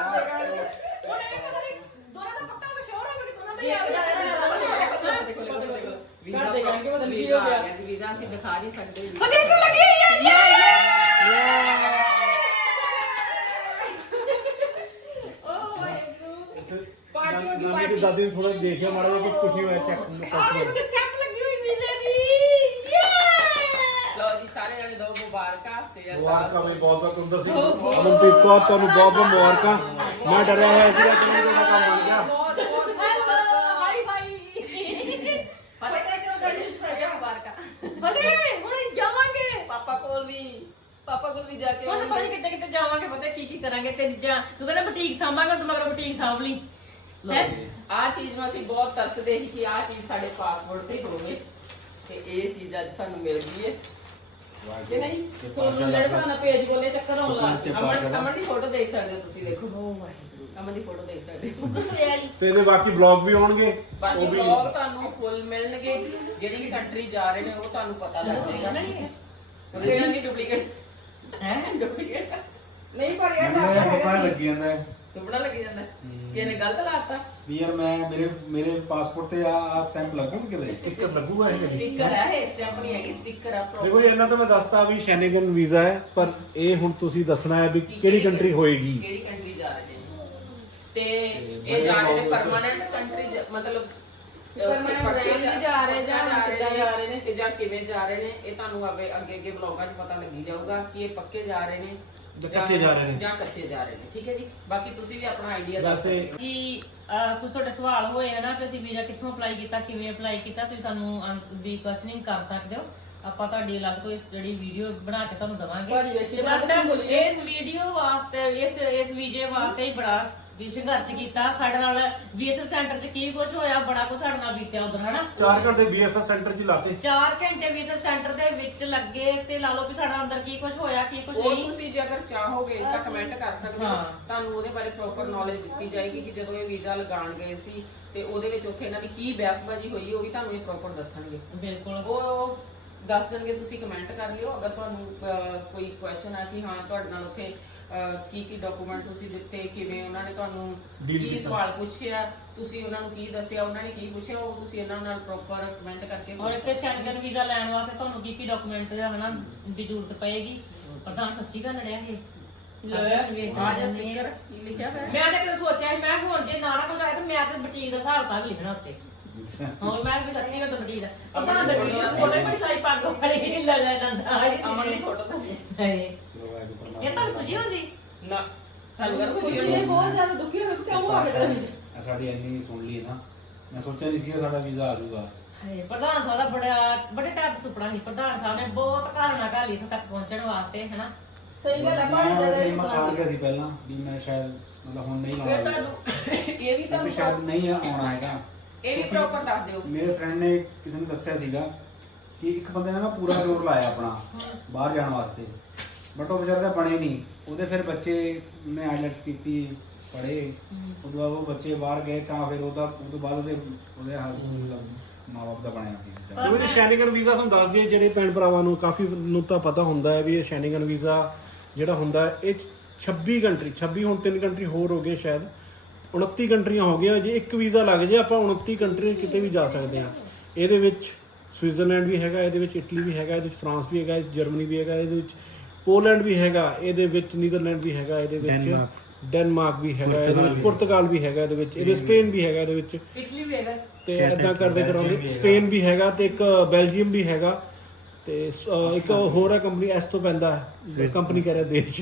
ਉਹਨੇ ਪਤਾ ਨਹੀਂ ਦੋਨਾਂ ਦਾ ਪੱਕਾ ਮਸ਼ਹੂਰ ਹੋ ਗਿਆ ਦੋਨਾਂ ਦਾ ਯਾਦ ਵੀਜ਼ਾ ਦੇ ਕਰਕੇ ਪਤਾ ਨਹੀਂ ਕੀ ਹੋ ਗਿਆ ਜੀ ਵੀਜ਼ਾ ਅਸੀਂ ਦਿਖਾ ਨਹੀਂ ਸਕਦੇ ਫਤਿਹ ਚ ਲੱਗੀ ਹੋਈ ਹੈ ਓ ਵਾਹਿਗੁਰੂ ਪਾਰਟੀ ਹੋ ਗਈ ਨੂੰ ਥੋੜਾ ਦੇਖਿਆ ਮਾੜਾ ਜਿਹਾ ਕਿ ਕੁਛ ਨਹੀਂ ਹੋਇਆ ਚੈੱਕ ਆਹ ਇੱਕ ਸਟੈਪ ਲੱਗੀ ਹੋਈ ਵੀਜ਼ੇ ਦੀ। ਯੇ ਲਓ ਜੀ ਸਾਰੇ ਜਣੇ ਦੋ ਮੁਬਾਰਕਾਂ ਤੇ ਮੁਬਾਰਕਾਂ ਬਈ ਬਹੁਤ ਬਹੁਤ ਕੁੰਦਰ ਸਿੰਘ ਅਮਨਪ੍ਰੀਤ ਕੌਰ ਤੁਹਾਨੂੰ ਬਹੁਤ ਬਹੁਤ ਮੁਬਾਰਕਾਂ। ਮੈਂ ਡਰਿਆ ਹੋਇਆ ਸੀਗਾ ਕਿ ਮੇਰਾ ਕੰਮ ਬਣ ਗਿਆ। ਪਤਾ ਮੁਬਾਰਕਾਂ। ਪਾਪਾ ਕੋਲ ਵੀ ਪਾਪਾ ਕੋਲ ਵੀ ਜਾ ਕੇ ਹੁਣ ਭਾਜੀ ਕਿੱਥੇ ਕਿੱਥੇ ਜਾਵਾਂਗੇ ਪਤਾ ਕੀ ਕੀ ਕਰਾਂਗੇ ਤੇ ਜਾਂ ਤੂੰ ਕਹਿੰਦਾ ਬੁਟੀਕ ਸਾਂਭਾਂਗਾ ਤੂੰ ਮਗਰ ਬੁਟੀਕ ਸਾਂਭ ਲਈ। ਹੈ? ਆ ਚੀਜ਼ ਨੂੰ ਅਸੀਂ ਬਹੁਤ ਤਰਸਦੇ ਸੀ ਕਿ ਆ ਚੀਜ਼ ਸਾਡੇ ਪਾਸਪੋਰਟ ਤੇ ਹੋਵੇ ਤੇ ਇਹ ਚੀਜ਼ ਅੱਜ ਸਾਨੂੰ ਮਿਲ ਗਈ ਹੈ। ਕਿ ਨਹੀਂ? ਸੋਨੂੰ ਜਿਹੜੇ ਤੁਹਾਨੂੰ ਪੇਜ ਬੋਲੇ ਚੱਕਰ ਆਉਣ ਲੱਗ ਅਮਨ ਅਮਨ ਦੀ ਫੋਟੋ ਦੇਖ ਸਕਦੇ ਹੋ ਤੁਸੀਂ ਦੇਖੋ। ਅਮਨ ਦੀ ਫੋਟੋ ਦੇਖ ਸਕਦੇ ਹੋ। ਤੇ ਇਹਦੇ ਬਾਕੀ ਬਲੌਗ ਵੀ ਆਉਣਗੇ ਬਾਕੀ ਉਹ ਵੀ ਵਲੌਗ ਤੁਹਾਨੂੰ ਫੁੱਲ ਮਿਲਣਗੇ। ਜਿਹੜੀ ਵੀ ਕੰਟਰੀ ਜਾ ਰਹੇ ਨੇ ਉਹ ਤੁਹਾਨੂੰ ਪਤਾ ਲੱਗ ਜਾਏਗਾ। ਉਹਦੇ ਨਾਲ ਨਹੀਂ ਡੁਪਲੀਕੇਟ ਹੈ? ਡੁਪਲੀਕੇਟ ਨਹੀਂ ਪਰ ਯਾਰ ਪਤਾ ਹੈਗਾ ਲੱਗੀ ਜਾਂਦਾ ਹੈ। ਦੁਬੜਾ ਲੱਗੀ ਜਾਂਦਾ। ਕਿ ਇਹਨੇ ਗਲਤ ਲਾਤਾ ਵੀ ਯਾਰ ਮੈਂ ਮੇਰੇ ਮੇਰੇ ਪਾਸਪੋਰਟ ਤੇ ਆ ਆ ਸਟੈਂਪ ਲੱਗੂ ਕਿਤੇ? ਸਟicker ਲੱਗੂਗਾ ਇਹ। ਸਟicker ਹੈ ਇਹ ਸਟੈਂਪ ਨਹੀਂ ਹੈਗੀ ਸਟicker ਆ। ਦੇਖੋ ਜੀ ਇਹਨਾਂ ਤਾਂ ਮੈਂ ਦੱਸਤਾ ਵੀ ਸ਼ੈਨਗਨ ਵੀਜ਼ਾ ਹੈ ਪਰ ਇਹ ਹੁਣ ਤੁਸੀਂ ਦੱਸਣਾ ਹੈ ਵੀ ਕਿਹੜੀ ਕੰਟਰੀ ਹੋਏਗੀ। ਕਿਹੜੀ ਕੰਟਰੀ ਜਾ ਰਹੇ ਨੇ? ਤੇ ਇਹ ਜਾ ਰਹੇ ਨੇ ਪਰਮਾਨੈਂਟ ਕੰਟਰੀ ਮਤਲਬ Permanent ਰਹਿਣ ਲਈ ਜਾ ਰਹੇ ਜਾਂ ਕਿੱਦਾਂ ਜਾ ਰਹੇ ਨੇ? ਕਿ ਜਾਂ ਕਿਵੇਂ ਜਾ ਰਹੇ ਨੇ? ਇਹ ਤੁਹਾਨੂੰ ਅੱਗੇ ਅੱਗੇ ਅੱਗੇ ਵਲੌਗਾਂ 'ਚ ਪਤਾ ਲੱਗੀ ਜਾਊਗਾ ਕਿ ਇਹ ਪੱਕੇ ਜਾ ਰਹੇ ਨੇ ਜਾਂ ਕੱਚੇ ਜਾ ਰਹੇ ਨੇ। ਜਾਂ ਕੱਚੇ ਜਾ ਰਹੇ ਨੇ। ਠੀਕ ਹੈ ਜੀ? ਬਾਕੀ ਤੁਸੀਂ ਵੀ ਆਪਣਾ ਆਈਡੀਆ ਵੈਸੇ ਕਿ ਅਹ, ਕੁਝ ਤੁਹਾਡੇ ਸਵਾਲ ਹੋਏ ਆ ਨਾ ਕਿ ਅਸੀਂ ਵੀਜ਼ਾ ਕਿੱਥੋਂ ਅਪਲਾਈ ਕੀਤਾ ਕਿਵੇਂ ਅਪਲਾਈ ਕੀਤਾ ਤੁਸੀਂ ਸਾਨੂੰ ਅੰ- ਵੀ ਕੁਐਸਚਨਿੰਗ ਕਰ ਸਕਦੇ ਹੋ। ਆਪਾਂ ਤੁਹਾਡੀ ਅਲੱਗ ਤੋਂ ਇੱਕ ਜਿਹੜੀ ਵੀਡੀਓ ਬਣਾ ਕੇ ਤੁਹਾਨੂੰ ਭਾਜੀ ਦਵਾਂਗੇ ਵੇਖੀ ਤੇ ਮੈਂ। ਇਸ ਵੀਡੀਓ ਵਾਸਤੇ ਇਸ ਵੀਜ਼ੇ ਵਾਸਤੇ ਹੀ ਬੜਾ ਵੀ ਸੰਘਰਸ਼ ਕੀਤਾ। ਸਾਡੇ ਨਾਲ ਵੀਐਸਐਫ ਸੈਂਟਰ 'ਚ ਕੀ ਕੁਝ ਹੋਇਆ? ਬੜਾ ਕੁਝ ਸਾਡੇ ਨਾਲ ਬੀਤਿਆ ਉਧਰ ਹਨਾ? 4 ਘੰਟੇ ਬੀਐਫਐਸ ਸੈਂਟਰ 'ਚ ਲਾ ਕੇ 4 ਘੰਟੇ ਵੀਐਸਐਫ ਸੈਂਟਰ ਦੇ ਵਿੱਚ ਲੱਗੇ ਤੇ ਲਾ ਲਓ ਵੀ ਸਾਡਾ ਅੰਦਰ ਕੀ ਕੁਝ ਹੋਇਆ ਕੀ ਕੁਝ ਉਹ ਨਹੀਂ। ਤੁਸੀਂ ਜੇ ਅਗਰ ਚਾਹੋਗੇ ਤਾਂ ਕਮੈਂਟ ਕਰ ਸਕਦੇ ਹੋ। ਹਾਂ। ਤੁਹਾਨੂੰ ਉਹਦੇ ਬਾਰੇ ਪ੍ਰੋਪਰ ਨੌਲੇਜ ਦਿੱਤੀ ਜਾਏਗੀ ਕਿ ਜਦੋਂ ਇਹ ਵੀਜ਼ਾ ਲਗਾਉਣ ਗਏ ਸੀ ਤੇ ਉਹਦੇ ਵਿੱਚ ਉੱਥੇ ਇਹਨਾਂ ਦੀ ਕੀ ਬਹਿਸਬਾਜ਼ੀ ਹੋਈ ਉਹ ਵੀ ਤੁਹਾਨੂੰ ਇਹ ਪ੍ਰੋਪਰ ਦੱਸਣਗੇ। ਬਿਲਕੁਲ। ਉਹ ਦੱਸ ਦੇਣਗੇ ਤੁਸੀਂ ਕਮੈਂਟ ਕਰ ਲਿਓ। ਅਗਰ ਤੁਹਾਨੂੰ ਅਹ, ਕੋਈ ਕੁਐਸਚਨ ਆ ਕਿ ਹਾਂ ਤੁਹਾਡੇ ਨਾਲ ਉੱਥੇ ਕੀ ਕੀ ਡਾਕੂਮੈਂਟ ਤੁਸੀਂ ਦਿੱਤੇ ਕਿਵੇਂ ਉਹਨਾਂ ਨੇ ਤੁਹਾਨੂੰ Deal ਕੀ ਕੀਤਾ। ਸਵਾਲ ਪੁੱਛਿਆ ਤੁਸੀਂ ਉਹਨਾਂ ਨੂੰ ਕੀ ਦੱਸਿਆ ਉਹਨਾਂ ਨੇ ਕੀ ਪੁੱਛਿਆ ਉਹ ਤੁਸੀਂ ਇਹਨਾਂ ਨਾਲ ਪ੍ਰੋਪਰ ਕਮੈਂਟ ਕਰਕੇ ਔਰ ਇੱਕ ਸ਼ੈਂਗਨ ਵੀਜ਼ਾ ਲੈਣ ਵਾਸਤੇ ਤੁਹਾਨੂੰ ਕੀ ਕੀ ਡਾਕੂਮੈਂਟ ਦਾ ਹਨਾ ਦੀ ਜ਼ਰੂਰਤ ਪਏਗੀ? ਪ੍ਰਧਾਨ ਸੱਚੀ ਗੱਲ ਰਿਹਾ ਇਹ। ਆ ਜਾ ਸਟicker ਕੀ ਲਿਖਿਆ ਹੋਇਆ? ਮੈਂ ਤਾਂ ਕਦੇ ਸੋਚਿਆ ਸੀ, ਮੈਂ ਹੁਣ ਜੇ ਨਾ ਨਾ ਕੁਝ ਆਇਆ ਤਾਂ ਮੈਂ ਤਾਂ ਬੁਟੀਕ ਦਾ ਹਿਸਾਬ ਤਾਂ ਲਿਖਣਾ ਉੱਤੇ। ਹੁਣ ਮੈਂ ਵੀ ਸੱਚੀ ਗੱਲ ਤਾਂ ਬੁਟੀਕ ਦਾ। ਪ੍ਰਧਾਨ ਦੇ ਵੀਡੀਓ ਕੋਲੇ ਬੜੀ ਸਾਰੀ ਪੱਗ ਵਾਲੀ ਨਹੀਂ ਲੈ ਲੈ ਜਾਂਦਾ। ਅਮਨ ਦੀ ਫੋਟੋ ਤਾਂ ਇਹ ਤਾਂ ਖੁਸ਼ੀ ਹੁੰਦੀ ਨਾ ਖੁਸ਼ੀ ਨਹੀਂ, ਬਹੁਤ ਜ਼ਿਆਦਾ ਦੁਖੀ ਹੋ ਗਏ ਕਿਉਂ ਆ ਗਏ ਆ ਸਾਡੀ ਇੰਨੀ ਸੁਣ ਲਈ ਨਾ। ਮੈਂ ਸੋਚਿਆ ਨਹੀਂ ਸੀ ਕਿ ਸਾਡਾ ਵੀਜ਼ਾ ਆ ਜਾਊਗਾ। ਹਾਏ ਪ੍ਰਧਾਨ ਸਾਹਿਬ ਦਾ ਬੜਾ ਬੜੇ ਟਾਈਮ ਸੁਪਨਾ ਸੀ। ਪ੍ਰਧਾਨ ਸਾਹਿਬ ਨੇ ਬਹੁਤ ਘਾਲਣਾ ਘਾਲੀ ਇੱਥੋਂ ਤੱਕ ਪਹੁੰਚਣ ਵਾਸਤੇ ਹਨਾ? ਸਹੀ ਗੱਲ ਹੈ ਮੈਂ ਵੈਸੇ ਮੈਂ ਆ ਗਿਆ ਸੀ। ਪਹਿਲਾਂ ਵੀ ਮੈਂ ਸ਼ਾਇਦ ਮਤਲਬ ਹੁਣ ਨਹੀਂ ਲਾਉਣਾ ਤੁਹਾਨੂੰ ਇਹ ਵੀ ਵੀ ਤੁਹਾਨੂੰ ਸ਼ਾਇਦ ਨਹੀਂ ਆਉਣਾ ਹੈਗਾ। ਇਹ ਵੀ ਪ੍ਰੋਪਰ ਦੱਸ ਦਿਓ। ਮੇਰੇ ਫਰੈਂਡ ਨੇ ਕਿਸੇ ਨੂੰ ਦੱਸਿਆ ਸੀਗਾ ਕਿ ਇੱਕ ਬੰਦੇ ਨੇ ਨਾ ਪੂਰਾ ਜ਼ੋਰ ਲਾਇਆ ਆਪਣਾ ਬਾਹਰ ਜਾਣ ਵਾਸਤੇ। ਬਟ ਉਹ ਵਿਚਾਰਾ ਤਾਂ ਬਣੇ ਨਹੀਂ। ਉਹਦੇ ਫਿਰ ਬੱਚੇ ਨੇ ਆਈਲੈਟਸ ਕੀਤੀ ਪੜ੍ਹੇ। ਉਦੋਂ ਬਾਅਦ ਉਹ ਬੱਚੇ ਬਾਹਰ ਗਏ ਤਾਂ ਫਿਰ ਉਹਦਾ ਉਹ ਤੋਂ ਬਾਅਦ ਉਹਦੇ ਉਹਦੇ ਮਾਪੇ ਦਾ ਬਣਿਆ ਸੀ ਦੇਖੋ ਜੀ ਸ਼ੈਨਗਨ ਵੀਜ਼ਾ ਤੁਹਾਨੂੰ ਦੱਸ ਦਈਏ ਜਿਹੜੇ ਭੈਣ ਭਰਾਵਾਂ ਨੂੰ ਕਾਫੀ ਨੂੰ ਤਾਂ ਪਤਾ ਹੁੰਦਾ ਹੈ ਵੀ ਇਹ ਸ਼ੈਨਗਨ ਵੀਜ਼ਾ ਜਿਹੜਾ ਹੁੰਦਾ ਹੈ, ਇਹ 26 ਕੰਟਰੀ 26 ਹੁਣ ਤਿੰਨ ਕੰਟਰੀ ਹੋਰ ਹੋ ਗਏ ਸ਼ਾਇਦ। 29 ਕੰਟਰੀਆਂ ਹੋ ਗਈਆਂ ਜੇ ਇੱਕ ਵੀਜ਼ਾ ਲੱਗ ਜੇ ਆਪਾਂ 29 ਕੰਟਰੀ ਕਿਤੇ ਵੀ ਜਾ ਸਕਦੇ ਹਾਂ। ਇਹਦੇ ਵਿੱਚ ਸਵਿਟਜ਼ਰਲੈਂਡ ਵੀ ਹੈਗਾ ਇਹਦੇ ਵਿੱਚ ਇਟਲੀ ਵੀ ਹੈਗਾ ਇਹਦੇ ਵਿੱਚ ਫਰਾਂਸ ਵੀ ਹੈਗਾ ਜਰਮਨੀ ਵੀ ਹੈਗਾ ਇਹਦੇ ਵਿੱਚ ਪੋਲੈਂਡ ਵੀ ਹੈਗਾ ਇਹਦੇ ਵਿੱਚ ਨੀਦਰਲੈਂਡ ਵੀ ਹੈਗਾ ਇਹਦੇ ਵਿੱਚ ਡੈਨਮਾਰਕ। ਡੈਨਮਾਰਕ ਵੀ ਹੈਗਾ ਇਹਦੇ ਵਿੱਚ ਪੁਰਤਗਾਲ ਵੀ ਹੈਗਾ ਇਹਦੇ ਵਿੱਚ ਇਹਦੇ ਸਪੇਨ ਵੀ ਹੈਗਾ ਇਹਦੇ ਵਿੱਚ। ਇਟਲੀ ਵੀ ਹੈਗਾ। ਤੇ ਇਦਾਂ ਤੇ ਕਰਦੇ ਬੈਲਜੀਅਮ ਕਰਾਉਂਦੇ ਵੀ ਹੈਗਾ। ਸਪੇਨ ਵੀ ਹੈਗਾ ਤੇ ਇੱਕ ਬੈਲਜੀਅਮ ਵੀ ਹੈਗਾ। ਤੇ ਸ- ਅਹ ਇੱਕ ਹੋਰ ਹੈ ਕੰਪਨੀ ਐਸ ਤੋਂ ਪੈਂਦਾ ਕੰਪਨੀ ਕਹਿ ਰਿਹਾ ਦੇਸ਼।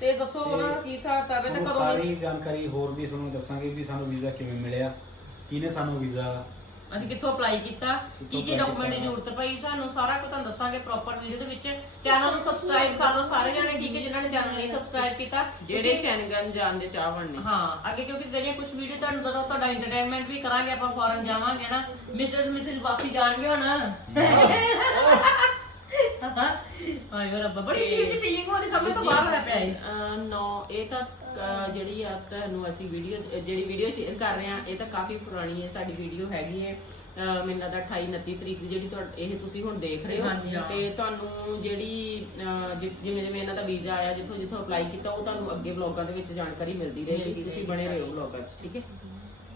ਤੇ ਦੱਸੋ ਹੁਣ ਕੀ ਹਿਸਾਬ ਤਾਬੇ ਤੇ ਤੁਹਾਨੂੰ ਕਦੋਂ ਦੀ- ਸਾਰੀ ਜਾਣਕਾਰੀ ਹੋਰ ਵੀ ਤੁਹਾਨੂੰ ਦੱਸਾਂਗੇ ਵੀ ਸਾਨੂੰ ਵੀਜ਼ਾ ਕਿਵੇਂ ਮਿਲਿਆ ਕਿਹਨੇ ਸਾਨੂੰ ਵੀਜ਼ਾ ਅਸੀਂ ਕਿੱਥੋਂ ਅਪਲਾਈ ਕੀਤਾ ਕੀ ਕੀ apply ਡਾਕੂਮੈਂਟ ਦੀ ਕੀਤਾ। ਜ਼ਰੂਰਤ ਪਈ ਸਾਨੂੰ ਸਾਰਾ ਕੁਝ ਤੁਹਾਨੂੰ ਦੱਸਾਂਗੇ ਪ੍ਰੋਪਰ ਵੀਡੀਓ ਦੇ ਵਿੱਚ। ਚੈਨਲ ਨੂੰ ਸਬਸਕ੍ਰਾਈਬ ਕਰ ਲਓ ਸਾਰੇ ਜਣੇ ਠੀਕ ਹੈ ਜਿਨ੍ਹਾਂ ਨੇ ਚੈਨਲ ਨਹੀਂ ਸਬਸਕ੍ਰਾਈਬ ਕੀਤਾ ਜਿਹੜੇ ਸ਼ੈਨਗਨ ਜਾਣ ਦੇ ਚਾਹਵਣ ਨੇ। ਹਾਂ ਅੱਗੇ ਕਿਉਂਕਿ ਜਿਹੜੀਆਂ ਕੁਝ ਵੀਡੀਓ ਤੁਹਾਨੂੰ ਦੱਸੋ ਤੁਹਾਡਾ ਐਂਟਰਟੇਨਮੈਂਟ ਵੀ ਕਰਾਂਗੇ ਆਪਾਂ ਫੋਰਨ ਜਾਵਾਂਗੇ ਨਾ। ਮਿਸਟਰ ਮਿਸਿਸ ਬਾਸੀ ਜਾਣਗੇ ਹੁਣ। ਆਏ ਮੇਰਾ ਰੱਬਾ ਬੜੀ ਅਜੀਬ ਜਿਹੀ ਫੀਲਿੰਗ ਹੋ ਰਹੀ ਸਮਝ ਤੋਂ ਬਾਹਰ ਹੋਇਆ ਪਿਆ ਇਹ। ਅਹ ਨੌ ਇਹ ਤਾਂ ਅਹ ਜਿਹੜੀ ਆ ਤੁਹਾਨੂੰ ਅਸੀਂ ਵੀਡੀਓ ਜਿਹੜੀ ਵੀਡੀਓ ਸ਼ੇਅਰ ਕਰ ਰਹੇ ਆ ਇਹ ਤਾਂ ਕਾਫੀ ਪੁਰਾਣੀ ਹੈ ਸਾਡੀ ਵੀਡੀਓ ਹੈਗੀ ਹੈ। ਅਹ ਮੈਨੂੰ ਲੱਗਦਾ 28 29 ਤਰੀਕ ਦੀ ਜਿਹੜੀ ਤੁਹਾਡ- ਇਹ ਤੁਸੀਂ ਹੁਣ ਦੇਖ ਰਹੇ ਹਾਂਜੀ, ਹੋ। ਹਾਂ। ਤੇ ਤੁਹਾਨੂੰ ਜਿਹੜੀ ਅਹ ਜਿ- ਜਿਵੇਂ ਜਿਵੇਂ ਇਹਨਾਂ ਦਾ ਵੀਜ਼ਾ ਆਇਆ ਜਿੱਥੋਂ ਜਿੱਥੋਂ ਅਪਲਾਈ ਕੀਤਾ ਉਹ ਤੁਹਾਨੂੰ ਅੱਗੇ ਵਲੌਗਾਂ ਦੇ ਵਿੱਚ ਜਾਣਕਾਰੀ ਮਿਲਦੀ ਰਹੇਗੀ। ਤੁਸੀਂ ਬਣੇ ਰਹੋ ਵਲੌਗਾਂ 'ਚ ਠੀਕ ਹੈ?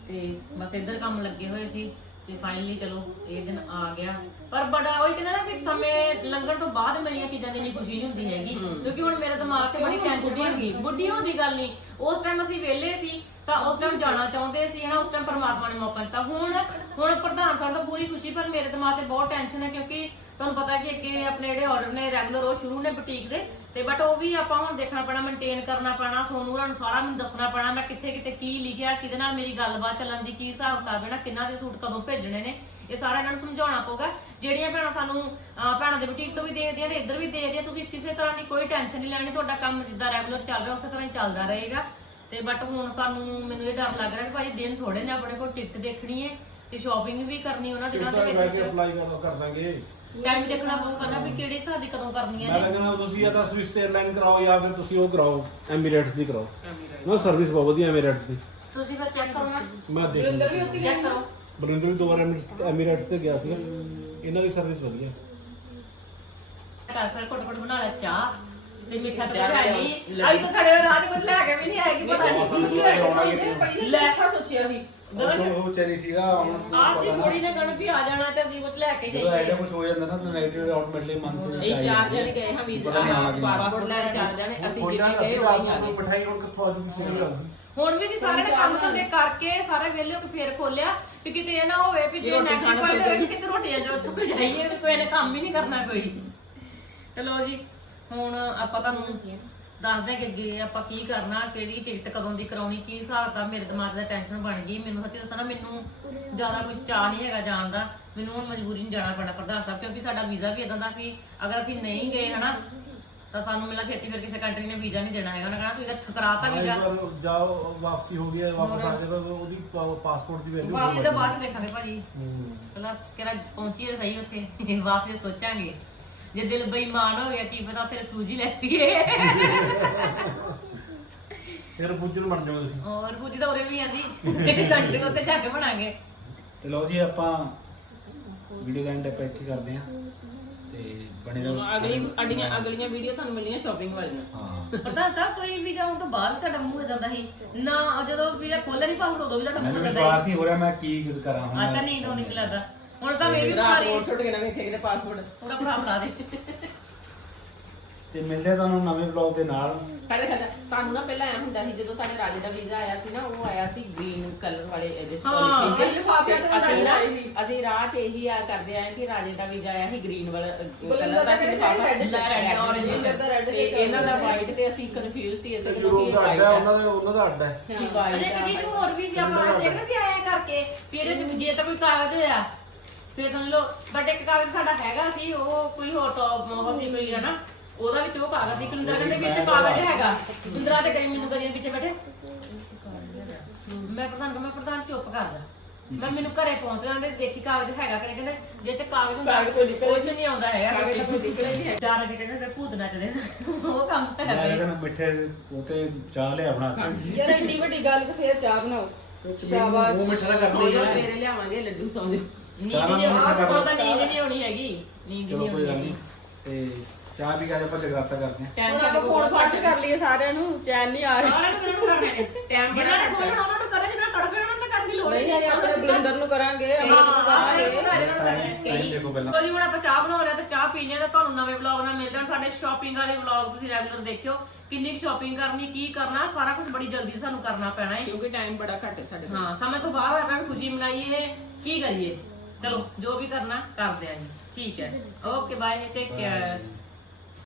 ਤੇ ਬਸ ਇੱਧਰ ਕੰਮ ਲੱਗੇ ਹੋਏ ਸੀ ਤੇ ਫਾਈਨਲੀ ਚਲੋ ਇਹ ਦਿਨ ਆ ਗਿਆ। ਪਰ ਬੜਾ ਉਹ ਕਹਿੰਦਾ ਨਾ ਕਿ ਸਮੇਂ ਲੰਘਣ ਤੋਂ ਬਾਅਦ ਮਿਲੀਆਂ ਚੀਜ਼ਾਂ ਦੀ ਨਹੀਂ ਖੁਸ਼ੀ ਨਹੀਂ ਹੁੰਦੀ ਹੈਗੀ। ਕਿਉਂਕਿ ਹੁਣ ਮੇਰੇ ਦਿਮਾਗ ਤੇ ਬੜੀ ਟੈਨਸ਼ਨ ਬਣ। ਗਈ ਬੁੱਢੀ ਹੋਣ ਦੀ ਗੱਲ ਨਹੀਂ। ਉਸ ਟਾਈਮ ਅਸੀਂ ਵਿਹਲੇ ਸੀ ਤਾਂ ਉਸ ਟਾਈਮ ਜਾਣਾ ਚਾਹੁੰਦੇ ਸੀ ਹਨਾ? ਉਸ ਟਾਈਮ ਪਰਮਾਤਮਾ ਨੇ ਮੌਕਾ ਦਿੱਤਾ। ਹੁਣ ਹੁਣ ਪ੍ਰਧਾਨ ਸਾਹਿਬ ਦਾ ਪੂਰੀ ਖੁਸ਼ੀ ਪਰ ਮੇਰੇ ਦਿਮਾਗ ਤੇ ਬਹੁਤ ਟੈਨਸ਼ਨ ਹੈ ਕਿਉਂਕਿ ਤੁਹਾਨੂੰ ਪਤਾ ਕਿ ਅੱਗੇ ਆਪਣੇ ਜਿਹੜੇ ਆਰਡਰ ਨੇ ਰੈਗੂਲਰ ਉਹ ਸ਼ੁਰੂ ਨੇ ਬੁਟੀਕ ਦੇ। ਤੇ ਬਟ ਉਹ ਵੀ ਆਪਾਂ ਹੁਣ ਦੇਖਣਾ ਪੈਣਾ ਮੇਨਟੇਨ ਕਰਨਾ ਪੈਣਾ ਸੋਨੂੰ ਹੋਰਾਂ ਨੂੰ ਸਾਰਾ ਮੈਨੂੰ ਦੱਸਣਾ ਪੈਣਾ ਮੈਂ ਕਿੱਥੇ ਕਿੱਥੇ ਕੀ ਲਿਖਿਆ ਕਿਹਦੇ ਨਾਲ ਮੇਰੀ ਗੱਲਬਾਤ ਚੱਲਣ ਦੀ ਕੀ ਹਿਸਾਬ ਕਿਤਾਬ ਹੈ ਨਾ ਕਿੰਨਾ ਦੇ ਸੂਟ ਕਦੋਂ ਭੇਜਣੇ ਨੇ? ਇਹ ਸਾਰਾ ਇਹਨਾਂ ਨੂੰ ਸਮਝਾਉਣਾ ਪਊਗਾ। ਜਿਹੜੀਆਂ ਭੈਣਾਂ ਸਾਨੂੰ ਅਹ, ਭੈਣਾਂ ਦੇ ਬੁਟੀਕ ਤੋਂ ਵੀ ਦੇ ਦਿਆਂ ਤੇ ਇੱਧਰ ਵੀ ਦੇ ਦਿਆਂ ਤੁਸੀਂ ਕਿਸੇ ਤਰ੍ਹਾਂ ਦੀ ਕੋਈ ਟੈਨਸ਼ਨ ਨਹੀਂ ਲੈਣੀ ਤੁਹਾਡਾ ਕੰਮ ਜਿੱਦਾਂ ਰੈਗੂਲਰ ਚੱਲ ਰਿਹਾ ਉਸੇ ਤਰ੍ਹਾਂ ਹੀ ਚੱਲਦਾ ਰਹੇਗਾ। ਤੇ ਬਟ ਹੁਣ ਸਾਨੂੰ ਮੈਨੂੰ ਇਹ ਡਰ ਲੱਗ ਰਿਹਾ ਕਿ ਭਾਈ ਦਿਨ ਥੋੜੇ ਨੇ ਆਪਣੇ ਕੋਲ ਟਿਕਟ ਦੇਖਣੀ ਹੈ ਤੇ ਸ਼ਾਪਿੰਗ ਵੀ ਕਰਨੀ ਉਹਨਾਂ ਦਿਨਾਂ ਦੇ ਵਿੱਚ। ਅਪਲਾਈ ਕਰ ਕਰ ਦਾਂਗੇ। ਟਾਈਮ ਦੇਖਣਾ ਪਊਗਾ ਨਾ ਵੀ ਕਿਹੜੇ ਹਿਸਾਬ ਦੀ ਕਦੋਂ ਕਰਨੀਆਂ ਮੈਂ ਨੇ ਤਾਂ ਕਹਿੰਦਾ ਤੁਸੀਂ ਜਾਂ ਤਾਂ ਸਵਿਸ 에ਅਰਲਾਈਨ ਕਰਾਓ ਜਾਂ ਫਿਰ ਤੁਸੀਂ ਉਹ ਕਰਾਓ ਐਮੀਰੇਟਸ ਦੀ ਕਰਾਓ। ਨਾ ਸਰਵਿਸ ਬਹੁਤ ਵਧੀਆ ਐਮੀਰੇਟਸ ਦੀ। ਤੁਸੀਂ ਫਿਰ ਚੈੱਕ ਕਰੋ ਨਾ। ਮੈਂ ਦੇਖ ਲਿਆ। ਚੈੱਕ ਕਰੋ। ਬਲਿੰਦਰ ਵੀ ਦੋ ਵਾਰ ਐਮੀਰੇਟਸ ਤੇ ਗਿਆ ਸੀਗਾ। ਇਹਨਾਂ ਦੀ ਸਰਵਿਸ ਵਧੀਆ। ਫਿਰ ਕੋਟ ਕੋਟ ਬਣਾ ਲੈ ਚਾਹ ਤੇ ਮਿੱਠਾ ਤੇ ਹੈ ਨਹੀਂ। ਅੱਜ ਤਾਂ ਸਾਡੇ ਰਾਤ ਕੁਝ ਲੈ ਕੇ ਵੀ ਨਹੀਂ ਆਏਗੀ ਪਤਾ ਨਹੀਂ ਕੀ ਲੈ ਆਉਣਗੇ ਲੈ। ਸੋਚਿਆ ਸੀ। ਉਹ ਚੈਨੀ ਸੀਗਾ ਹੁਣ ਆਹ ਜੀ ਥੋੜੀ ਨੇ ਕਣ ਵੀ ਆ ਜਾਣਾ ਤੇ ਅਸੀਂ ਕੁਝ ਲੈ ਕੇ ਜਦੋਂ ਜਾਈਏ। ਐਡਾ ਕੁਝ ਹੋ ਜਾਂਦਾ ਨਾ ਤਾਂ ਨੈਗੇਟਿਵ ਆਟੋਮੈਟਿਕਲੀ ਮਨ ਤੋਂ ਇਹ ਚਾਰ ਜਣੇ ਗਏ ਹਾਂ ਵੀਜ਼ਾ ਪਤਾ ਨਹੀਂ ਆਉਣਾ ਕਿ ਨਹੀਂ। ਪਾਸਪੋਰਟ ਲੈਣ ਚਾਰ ਜਣੇ ਅਸੀਂ ਜਿੰਨੇ ਗਏ ਉਹ ਆ ਗਏ ਬਿਠਾਈ ਹੁਣ ਕਿੱਥੋਂ ਆ ਜੂਗੀ? ਸਵੇਰੇ ਆ ਜੂਗੀ ਹੁਣ ਵੀ ਜੀ ਸਾਰੇ ਨੇ ਕੰਮ ਧੰਦੇ ਕਰਕੇ ਸਾਰੇ ਵਿਹਲੇ ਹੋ ਕੇ ਫੇਰ ਖੋਲਿਆ ਵੀ ਕਿਤੇ ਇਹ ਨਾ ਹੋਵੇ ਵੀ ਜੇ ਰੋਟੀ ਖਾਣਾ ਕੋਈ ਹੋਵੇ ਕਿਤੇ ਰੋਟੀਆਂ ਜੋ ਚੁੱਕ ਜਾਈਏ ਵੀ ਕੋਈ ਨੇ ਕੰਮ ਹੀ ਨਹੀਂ ਕਰਨਾ ਕੋਈ। ਚਲੋ ਜੀ ਹੁਣ ਆਪਾਂ ਤੁਹਾਨੂੰ ਦੱਸਦੇ ਹਾਂ ਕਿ ਅੱਗੇ ਆਪਾਂ ਕੀ ਕਰਨਾ ਕਿਹੜੀ ਟਿਕਟ ਕਦੋਂ ਦੀ ਕਰਾਉਣੀ ਕੀ ਹਿਸਾਬ ਦਾ ਮੇਰੇ ਦਿਮਾਗ ਦਾ ਟੈਨਸ਼ਨ ਬਣ ਗਈ। ਮੈਨੂੰ ਸੱਚੀ ਦੱਸਾਂ ਨਾ ਮੈਨੂੰ ਜ਼ਿਆਦਾ ਕੋਈ ਚਾਹ ਨਹੀਂ ਹੈਗਾ ਜਾਣ ਦਾ। ਮੈਨੂੰ ਹੁਣ ਮਜਬੂਰੀ ਨੂੰ ਜਾਣਾ ਪੈਣਾ ਪ੍ਰਧਾਨ ਸਾਹਿਬ ਕਿਉਂਕਿ ਸਾਡਾ ਵੀਜ਼ਾ ਵੀ ਇਦਾਂ ਦਾ ਵੀ ਅਗਰ ਅਸੀਂ ਨਹੀਂ ਗਏ ਹਨਾ ਤਾਂ ਸਾਨੂੰ ਮਿਲਾ ਛੇਤੀ ਫਿਰ ਕਿਸੇ ਕੰਟਰੀ ਨੇ ਵੀਜ਼ਾ ਨਹੀਂ ਦੇਣਾ ਹੈਗਾ। ਉਹਨਾਂ ਕਹਿਣਾ ਤੂੰ ਇਹਦਾ ਠਕਰਾਤਾ ਵੀਜ਼ਾ। ਵਾਰ ਜਾਓ ਵਾਪਸੀ ਹੋ ਗਈ ਹੈ ਵਾਪਸ ਆ ਜਾਏਗਾ ਉਹਦੀ ਪਾਸਪੋਰਟ ਦੀ ਵੈਲਿਊ ਵਾਪਸੀ ਤਾਂ ਬਾਅਦ ਚ ਦੇਖਾਂਗੇ ਭਾਜੀ। ਪਹਿਲਾਂ ਕਿਹੜਾ ਪਹੁੰਚੀ ਹੈ ਸਹੀ ਉੱਥੇ? <laughs> ਵਾਪਸੀ ਸੋਚਾਂਗੇ। ਜੇ ਦਿਲ ਬੇਈਮਾਨ ਹੋ ਗਿਆ ਕੀ ਪਤਾ ਉੱਥੇ ਰਿਫਿਊਜੀ ਲੈ ਲਈਏ। ਫਿਰ ਪੁੱਜਣ ਬਣ ਜਾਓ ਤੁਸੀਂ? ਔਰ ਪੁੱਜੀ ਤਾਂ ਉਰੇ ਵੀ ਅਸੀਂ ਕੰਟਰੀ ਉੱਤੇ ਜਾ ਕੇ ਬਣਾਂਗੇ। ਤੇ ਲਓ ਜੀ ਆਪਾਂ ਵੀਡੀਓ ਦਾ ਐਂਡ ਆਪਾਂ ਇੱਥੇ ਕਰਦੇ ਹਾਂ। ਤੇ ਬਣੇ ਰਹੋ ਅਗਲੀ ਅੜੀਆਂ ਅਗਲੀਆਂ ਵੀਡੀਓ ਤੁਹਾਨੂੰ ਮਿਲਣੀਆਂ ਸ਼ਾਪਿੰਗ ਵਾਲੀਆਂ। ਹਾਂ। ਪਤਾ ਸਾ ਕੋਈ ਵੀ ਜਾਉਂ ਤੋਂ ਬਾਅਦ ਤੁਹਾਡਾ ਮੂੰਹ ਇਦਾਂ ਦਾ ਹੀ ਨਾ ਜਦੋਂ ਵੀ ਖੋਲ੍ਹ ਨਹੀਂ ਪਾਉਂਦਾ ਉਦੋਂ ਵੀ ਤੁਹਾਡਾ ਮੈਨੂੰ ਮੂੰਹ ਇਦਾਂ ਦਾ ਵਿਸ਼ਵਾਸ ਨਹੀਂ ਹੋ ਰਿਹਾ ਮੈਂ ਕੀ ਕਰਾਂ ਹੁਣ। ਆ ਤਾਂ ਨਹੀਂ ਲੱਗਦਾ? ਹੁਣ ਤਾਂ ਮੇਰੀ ਰਾਤ ਬਿਮਾਰੀ ਨੂੰ ਉੱਠ ਕੇ ਨਾ ਵੇਖੇ ਕਿਤੇ ਪਾਸਪੋਰਟ ਥੋੜਾ ਭਰਾ ਬਣਾ ਦੇ। ਤੇ ਮਿਲਦੇ ਆ ਤੁਹਾਨੂੰ ਨਵੇਂ ਵਲੌਗ ਦੇ ਨਾਲ। ਪਹਿਲੇ ਕਹਿੰਦਾ ਸਾਨੂੰ ਨਾ ਪਹਿਲਾਂ ਐ ਹੁੰਦਾ ਸੀ ਜਦੋਂ ਸਾਡੇ ਰਾਜੇ ਦਾ ਵੀਜ਼ਾ ਆਇਆ ਸੀ ਨਾ ਉਹ ਆਇਆ ਸੀ ਗ੍ਰੀਨ ਕਲਰ ਵਾਲੇ ਇਹਦੇ ਚ ਇਹ ਚ। ਤੇ ਅਸੀਂ ਨਾ ਅਸੀਂ ਰਾਹ 'ਚ ਇਹੀ ਆ ਕਰਦੇ ਆਏ ਕਿ ਰਾਜੇ ਦਾ ਵੀਜ਼ਾ ਆਇਆ ਸੀ ਗ੍ਰੀਨ ਵਾਲਾ ਕਲਰ ਦਾ ਸੀ ਲਿਫਾਫਾ red ਚ, red ਚ, ਤੇ ਇਹਨਾਂ ਦਾ ਵਾਈਟ ਤੇ ਅਸੀਂ ਕਨਫਿਊਜ਼ ਸੀ ਇਸੇ ਕਿ ਦਾ ਵਾਈਟ ਅੱਡਾ ਹੈ ਉਹਨਾਂ ਦਾ ਉਹਨਾਂ ਦਾ ਅੱਡਾ ਹੈ। ਕੀ ਅਜੇ ਵਾਈਟ ਇੱਕ ਚੀਜ਼ ਹੋਰ ਵੀ ਸੀ ਆਪਾਂ ਅੱਜ ਦੇਖ ਰਹੇ ਸੀ ਆਇਆ ਕਰਕੇ ਇਹਦੇ ਚ ਜੇ ਤਾਂ ਕੋਈ ਕਾਗਜ਼ ਹੋਇਆ ਫਿਰ ਸਮਝ ਲਓ ਬਟ ਇੱਕ ਕਾਗਜ਼ ਸਾਡਾ ਹੈਗਾ ਸੀ ਉਹ ਕੋਈ ਹੋਰ ਟੌਪ ਉਹ ਸੀ ਕੋਈ ਹੈ ਨਾ ਉਹਦਾ ਵਿੱਚ ਉਹ ਕਾਗਜ਼ ਸੀ ਕੁੰਦਰਾ ਦੇ ਵਿੱਚ ਕਾਗਜ਼ ਹੈਗਾ। ਕੁੰਦਰਾ ਤੇ ਕਰੀ ਮੈਨੂੰ ਕਰੀ ਪਿੱਛੇ ਬੈਠੇ। ਮੈਂ ਪ੍ਰਧਾਨ ਮੈਂ ਪ੍ਰਧਾਨ ਚੁੱਪ ਕਰ ਜਾ। ਮੈਂ ਮੈਨੂੰ ਘਰੇ ਪਹੁੰਚ ਜਾਂਦੇ ਦੇਖੀ ਕਾਗਜ਼ ਹੈਗਾ ਕਰੇ ਕਹਿੰਦੇ ਜੇ ਚ ਕਾਗਜ਼ ਹੁੰਦਾ ਕਾਗਜ਼ ਕੋਈ ਨਿਕਲ ਉਹ ਚ ਨਹੀਂ ਆਉਂਦਾ ਹੈਗਾ ਕਾਗਜ਼ ਤਾਂ ਕੋਈ ਨਿਕਲਿਆ ਨਹੀਂ। ਡਰ ਕੇ ਕਹਿੰਦੇ ਭੂਤ ਨੱਚਦੇ ਨੇ ਉਹ ਕੰਮ ਹੈ ਮੈਂ ਬਈ। ਕਹਿੰਦਾ ਮੈਂ ਮਿੱਠੇ ਉਹ ਤੇ ਚਾਹ ਲਿਆ ਬਣਾ ਕੇ। ਯਾਰ ਇੰਨੀ ਵੱਡੀ ਗੱਲ ਤੇ ਫੇਰ ਚਾਹ ਬਣਾਓ। ਸ਼ਾਬਾਸ਼ ਉਹ ਮਿੱਠਾ ਤਾਂ ਕਰਨਾ ਹੀ। ਸਵੇਰੇ ਲਿਆਵਾਂਗੇ ਲੱਡੂ ਸੌ ਜਾਓ ਨੀਂਦ ਚਾਰਾਂ ਨਹੀਂ ਨੂੰ ਮਿੱਠਾ ਕਰ। ਆਉਂਦੀ ਲਓ। ਤਾਂ ਨੀਂਦ ਨਹੀਂ ਆਉਣੀ ਹੈਗੀ। ਨੀਂਦ ਚਲੋ ਨਹੀਂ ਕੋਈ ਗੱਲ ਆਉਣੀ ਨਹੀਂ। ਤੇ ਚਾਹ ਵੀ ਗਾ ਆਪਾਂ ਜਗਰਾਤਾ ਕਰਦੇ ਆ। ਹੁਣ ਆਪਾਂ ਫੋਨ ਫੜ ਕਰ ਲਈਏ ਸਾਰਿਆਂ ਨੂੰ ਚੈਨ ਨਹੀਂ ਆ ਰਿਹਾ। ਸਾਰਿਆਂ ਨੂੰ ਕਿਹਨੂੰ ਕਰਨੇ ਨੇ। ਟਾਈਮ ਬੜਾ ਲੱਗਦਾ ਉਹਨਾਂ ਨੂੰ ਕਰੇ ਜਿੰਨਾ ਤੜਪੇ ਉਹਨਾਂ ਨੂੰ ਤਾਂ ਕਰਨ ਦੀ ਲੋੜ ਨਹੀਂ ਨਹੀਂ। ਆਪਣੇ ਬਲਿੰਦਰ ਨੂੰ ਕਰਾਂਗੇ ਅਮਰਤ ਨੂੰ ਕਰਾਂਗੇ। ਟਾਈਮ ਦੇਖੋ ਪਹਿਲਾਂ। ਕੋਈ ਹੁਣ ਆਪਾਂ ਚਾਹ ਬਣਾ ਰਹੇ ਤੇ ਚਾਹ ਪੀਣੀ ਆ ਤੇ ਤੁਹਾਨੂੰ ਨਵੇਂ ਵਲੌਗ ਨਾਲ ਮਿਲਦੇ ਹਨ ਸਾਡੇ ਸ਼ਾਪਿੰਗ ਵਾਲੇ ਵਲੌਗ ਤੁਸੀਂ ਰੈਗੂਲਰ ਦੇਖਿਓ। ਕਿੰਨੀ ਸ਼ਾਪਿੰਗ ਕਰਨੀ ਕੀ ਕਰਨਾ ਸਾਰਾ ਕੁਝ ਬੜੀ ਜਲਦੀ ਸਾਨੂੰ ਕਰਨਾ ਪੈਣਾ ਹੈ। ਕਿਉਂਕਿ ਟਾਈਮ ਬੜਾ ਘੱਟ ਹੈ ਸਾਡੇ ਕੋਲ। ਹਾਂ ਸਮੇਂ ਤੋਂ ਬਾਹਰ ਪਿਆ ਖੁਸ਼ੀ ਮਨਾਈਏ ਕੀ ਕਰੀਏ? ਚਲੋ ਜੋ ਵੀ ਕਰਨਾ ਕਰਦੇ ਆਂ ਜੀ। ਠੀਕ ਹੈ। Okay bye take care